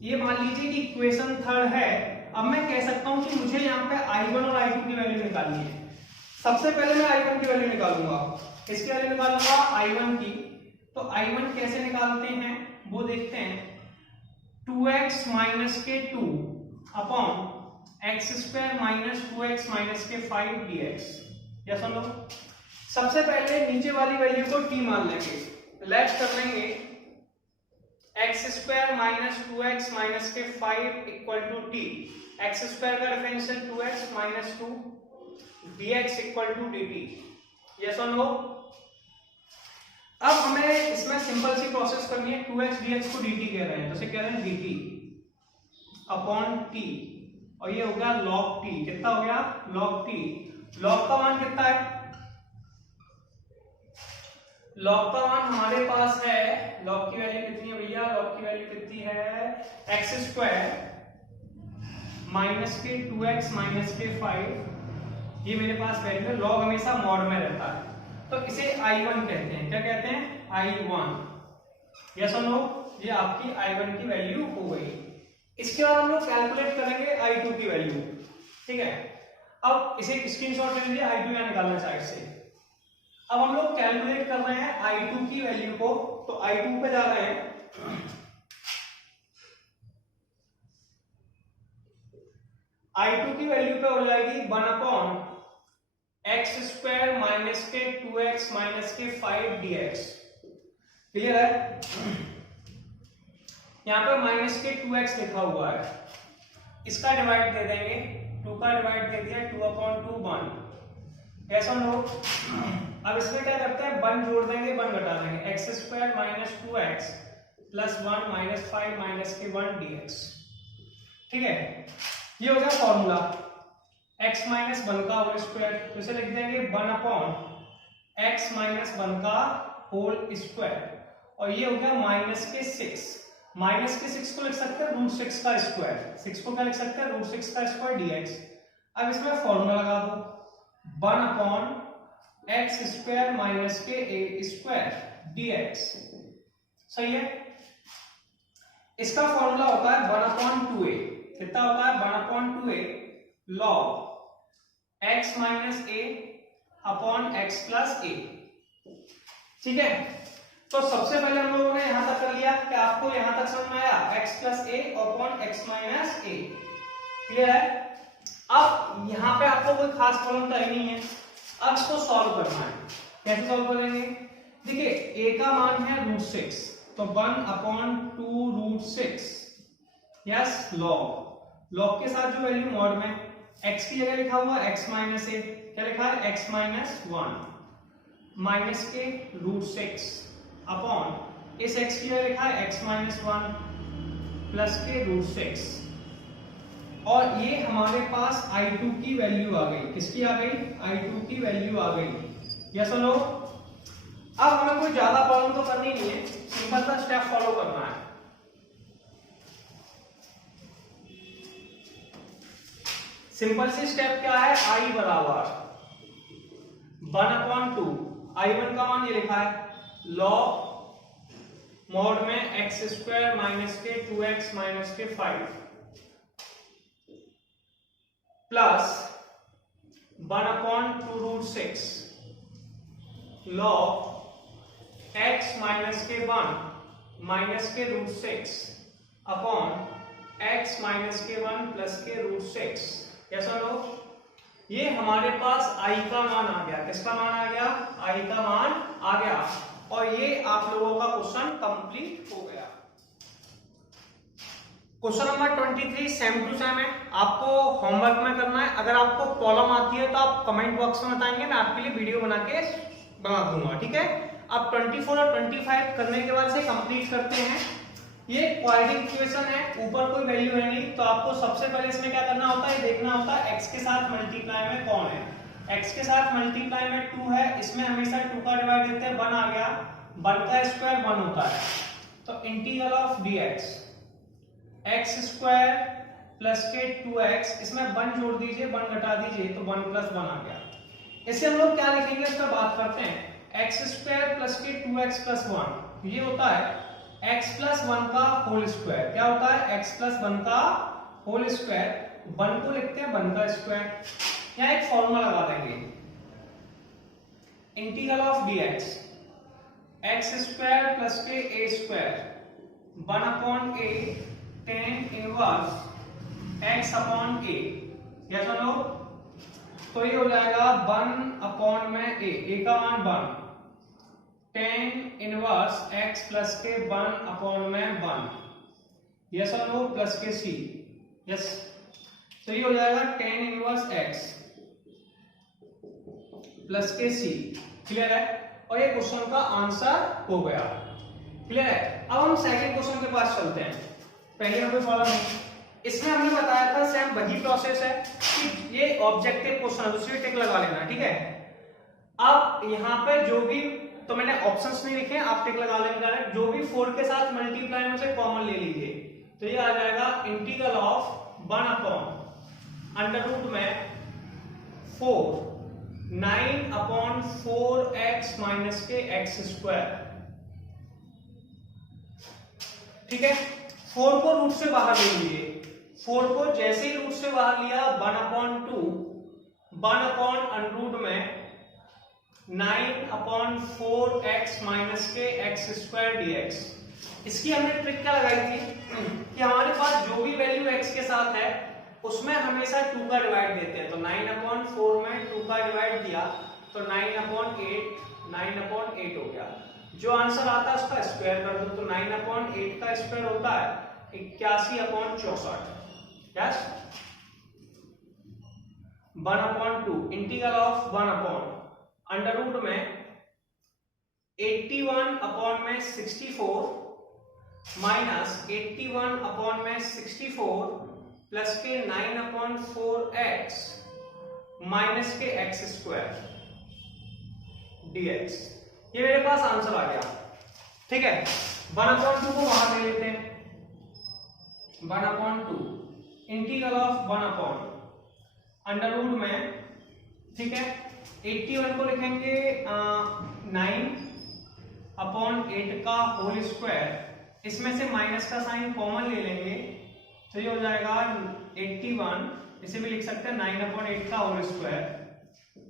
ये मान लीजिए कि इक्वेशन थर्ड है। अब मैं कह सकता हूं कि मुझे यहाँ पे I1 और I2 की वैल्यू निकालनी है। सबसे पहले मैं I1 की वैल्यू निकालूंगा, इसकी वैल्यू निकालूंगा I1 की। तो I1 कैसे निकालते हैं वो देखते हैं। 2x माइनस के 2 upon x square minus 2x minus के 5 dx। या सुनो, सबसे पहले नीचे वाली वैल्यू को t मान लेंगे, लेफ्ट कर लेंगे x square minus 2x minus के 5 equal to t. X square का differential 2x minus 2 dx equal to dt। Yes और नो। अब हमें इसमें सिंपल सी प्रोसेस करनी है। 2x dx को dt कह रहे हैं तो इसे कह रहे हैं dt अपॉन t, और ये हो गया log t। कितना हो गया? log t। log का मान कितना है? log का मान हमारे पास है, log की वैल्यू कितनी है भैया? log की वैल्यू कितनी है? एक्स स्क्वायर माइनस के 2x माइनस के 5, ये मेरे पास वैल्यू है। log हमेशा मॉड में रहता है तो इसे I1 कहते हैं। क्या कहते हैं? I1। यस और नो। ये आपकी I1 की वैल्यू हो गई। इसके बाद हम लोग कैलकुलेट करेंगे I2 की वैल्यू। ठीक है, अब इसे स्क्रीनशॉट ले लीजिए, I2 क्या निकालना है साइड से। अब हम लोग कैलकुलेट कर रहे हैं I2 की वैल्यू को, तो I2 पे जा रहे हैं। I2 की वैल्यू पे हो जाएगी 1 अपॉन एक्स स्क्वायर माइनस के 2x माइनस के 5 dx। क्लियर है? यहां पे माइनस के 2x लिखा हुआ है, इसका डिवाइड दे देंगे, 2 का डिवाइड दे दिया, 2 अपॉन 2 1। ऐसा नो। अब इसमें क्या करते हैं? 1 जोड़ देंगे, 1 घटा देंगे। X square minus 2x plus 1 minus 5 minus के 1 dx। ठीक है, ये हो गया फॉर्मूला x माइनस 1 का होल स्क्वायर। तो इसे लिख देंगे 1 अपॉन x माइनस 1 का होल स्क्वायर, और ये हो गया माइनस के 6। माइनस के 6 को लिख सकते हैं √6 का स्क्वायर। 6 को क्या लिख सकते हैं? √6 का स्क्वायर dx। अब इसमें फॉर्मूला लगा दो, 1 अपॉन एक्स स्क्वायर माइनस के a स्क्वायर dx। सही है? इसका फॉर्मूला होता है 1 अपॉन 2a। कितना होता है? 1 upon 2a log x minus a upon x plus a। ठीक है, तो सबसे पहले हम लोगों ने यहां तक कर लिया कि आपको यहां तक समझ में आया, x plus a upon x minus a। Clear है? अब यहां पे आपको कोई खास प्रॉब्लम तो ही नहीं है, अब इसको सॉल्व करना है। कैसे सॉल्व करेंगे? देखिए a का मान है √6, तो 1 अपॉन 2√6। यस, log के साथ जो वैल्यू मॉड में x की जगह लिखा हुआ x माइनस a, क्या लिखा है? x माइनस 1 माइनस के √6 अपॉन इस x की जगह लिखा है x माइनस 1 प्लस के √6, और ये हमारे पास I2 की वैल्यू आ गई। किसकी आ गई? I2 की वैल्यू आ गई। यस और नो। अब हमें कोई ज्यादा प्रॉब्लम तो करनी नहीं है, सिंपल सा स्टेप फॉलो करना है। सिंपल सी स्टेप क्या है? I बराबर 1 अपॉन 2, I1 का मान ये लिखा है, log मॉड में एक्स स्क्वायर माइनस के 2x माइनस के 5 plus 1 upon 2√6 log x minus के 1 माइनस के √6 अपॉन x माइनस के 1 प्लस के √6। कैसा लोग? ये हमारे पास I का मान आ गया। किसका मान आ गया? I का मान आ गया, और ये आप लोगों का क्वेश्चन कंप्लीट हो गया। Question number 23 same to same है, आपको होमवर्क में करना है। अगर आपको प्रॉब्लम आती है तो आप कमेंट बॉक्स में बताएंगे, मैं आपके लिए वीडियो बना दूंगा। ठीक है, अब 24 और 25 करने के बाद से कंप्लीट करते हैं। ये क्वाड्रेटिक इक्वेशन है, ऊपर कोई वैल्यू है नहीं, तो आपको सबसे पहले इसमें क्या करना होता है? देखना होता है x के साथ मल्टीप्लाई में कौन है। x के साथ मल्टीप्लाई में 2 है, इसमें हमेशा 2 का डिवाइड देते हैं, 1 आ गया, 1 का स्क्वायर 1 होता है, तो integral of dx x square plus के 2x, इसमें 1 जोड़ दीजिए, 1 घटा दीजिए, तो 1 प्लस 1 आ गया। इसे हम लोग क्या लिखेंगे, इस पर बात करते हैं। x स्क्वायर प्लस के 2x प्लस 1, ये होता है x प्लस 1 का होल स्क्वायर। क्या होता है? x प्लस 1 का होल स्क्वायर। 1 को लिखते हैं 1 का स्क्वायर। यहाँ एक फॉर्मूला लगा देंगे, integral of dx x square plus के a square 1/a tan inverse x upon a, या चलो तो ये हो जाएगा 1 में a का मान 1 tan इनवर्स x प्लस के 1 में 1, यस और नो, प्लस के c, यस। तो ये हो जाएगा tan इनवर्स x प्लस के c, क्लियर है। और ये क्वेश्चन का आंसर हो गया, क्लियर है। अब हम सेकंड क्वेश्चन के पास चलते हैं। पहले हम कोई फॉलो नहीं, इसमें हमने बताया था सेम वही प्रोसेस है कि ये ऑब्जेक्टिव क्वेश्चन है, दूसरी टिक लगा लेना, ठीक है। अब यहाँ पे जो भी, तो मैंने ऑप्शंस नहीं लिखे, आप टिक लगा लेंगे, जो भी 4 के साथ मल्टीप्लाई में से कॉमन ले लीजिए, तो ये आ जाएगा इंटीग्रल ऑफ 1/√में 4 9/4x माइनस के एक्स स्क्वायर, ठीक है। 4 को रूट से बाहर ले लीजिए, 4 को जैसे ही रूट से बाहर लिया 1/2 1/√में 9/4x माइनस के एक्स स्क्वायर dx। इसकी हमने ट्रिक क्या लगाई थी कि हमारे पास जो भी वैल्यू x के साथ है उसमें हमेशा 2 का डिवाइड देते हैं, तो 9/4 में 2 का डिवाइड दिया तो 9/8 हो गया। जो आंसर आता है उसका स्क्वायर कर दो, तो 9/8 का स्क्वायर होता है 81/64, यस। 1/2 इंटीग्रल ऑफ 1/√में 81/64 माइनस 81/64 प्लस के 9/4x माइनस के एक्स स्क्वायर dx। ये मेरे पास आंसर आ गया, ठीक है। 1/2 को बाहर ले लेते हैं, 1/2 इंटीग्रल ऑफ 1/√में, ठीक है। 81 को लिखेंगे 9/8 का होल स्क्वायर, इसमें से माइनस का साइन कॉमन ले लेंगे, तो ये हो जाएगा 81, इसे भी लिख सकते हैं 9/8 का होल स्क्वायर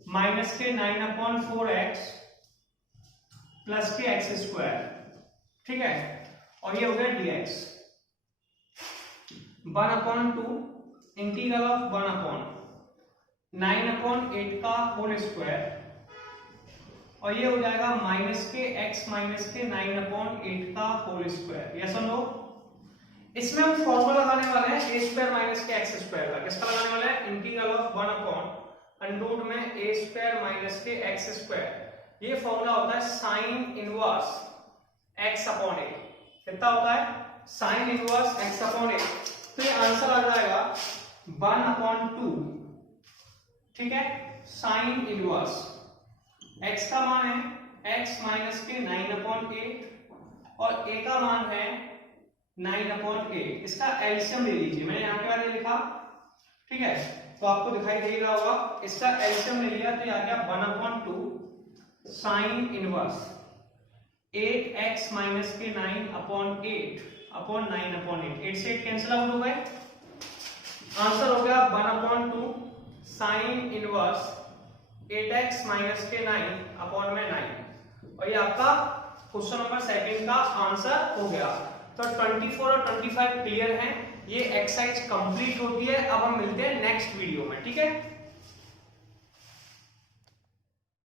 माइनस के 9/4x प्लस के एक्स स्क्वायर, ठीक है। और ये हो गया dx। 1/2 इंटीग्रल ऑफ 9/8 का होल स्क्वायर, और ये हो जाएगा माइनस के x माइनस के 9/8 का होल स्क्वायर, यस और नो। इसमें हम फॉर्मूला लगाने वाले हैं a स्क्वायर माइनस के एक्स स्क्वायर का। किसका लगाने वाले हैं? इंटीग्रल ऑफ 1/√में a स्क्वायर माइनस के एक्स स्क्वायर। ये फॉर्मूला होता है sine inverse x upon a। कितना होता है? Sine inverse x upon a। तो ये आंसर आ जाएगा 1/2, ठीक है। साइन इनवर्स x का मान है x माइनस के 9/8 और a का मान है 9/8। इसका एलसीएम ले लीजिए, मैंने यहाँ पे लिखा, ठीक है, तो आपको दिखाई दे रहा होगा। इसका एलसीएम ले लिया तो ये आ गया 1/2 साइन इनवर्स 8x माइनस के 9/8 अपॉन 9/8। 8 से 8 कैंसिल आउट हो गए, आंसर हो गया 1/2 साइन इनवर्स 8x माइनस के 9/9। और ये आपका क्वेश्चन नंबर 2 का आंसर हो गया। तो 24 और 25 क्लियर हैं, ये एक्सरसाइज कंप्लीट होती है। अब हम मिलते हैं नेक्स्ट वीडियो में, ठीक है।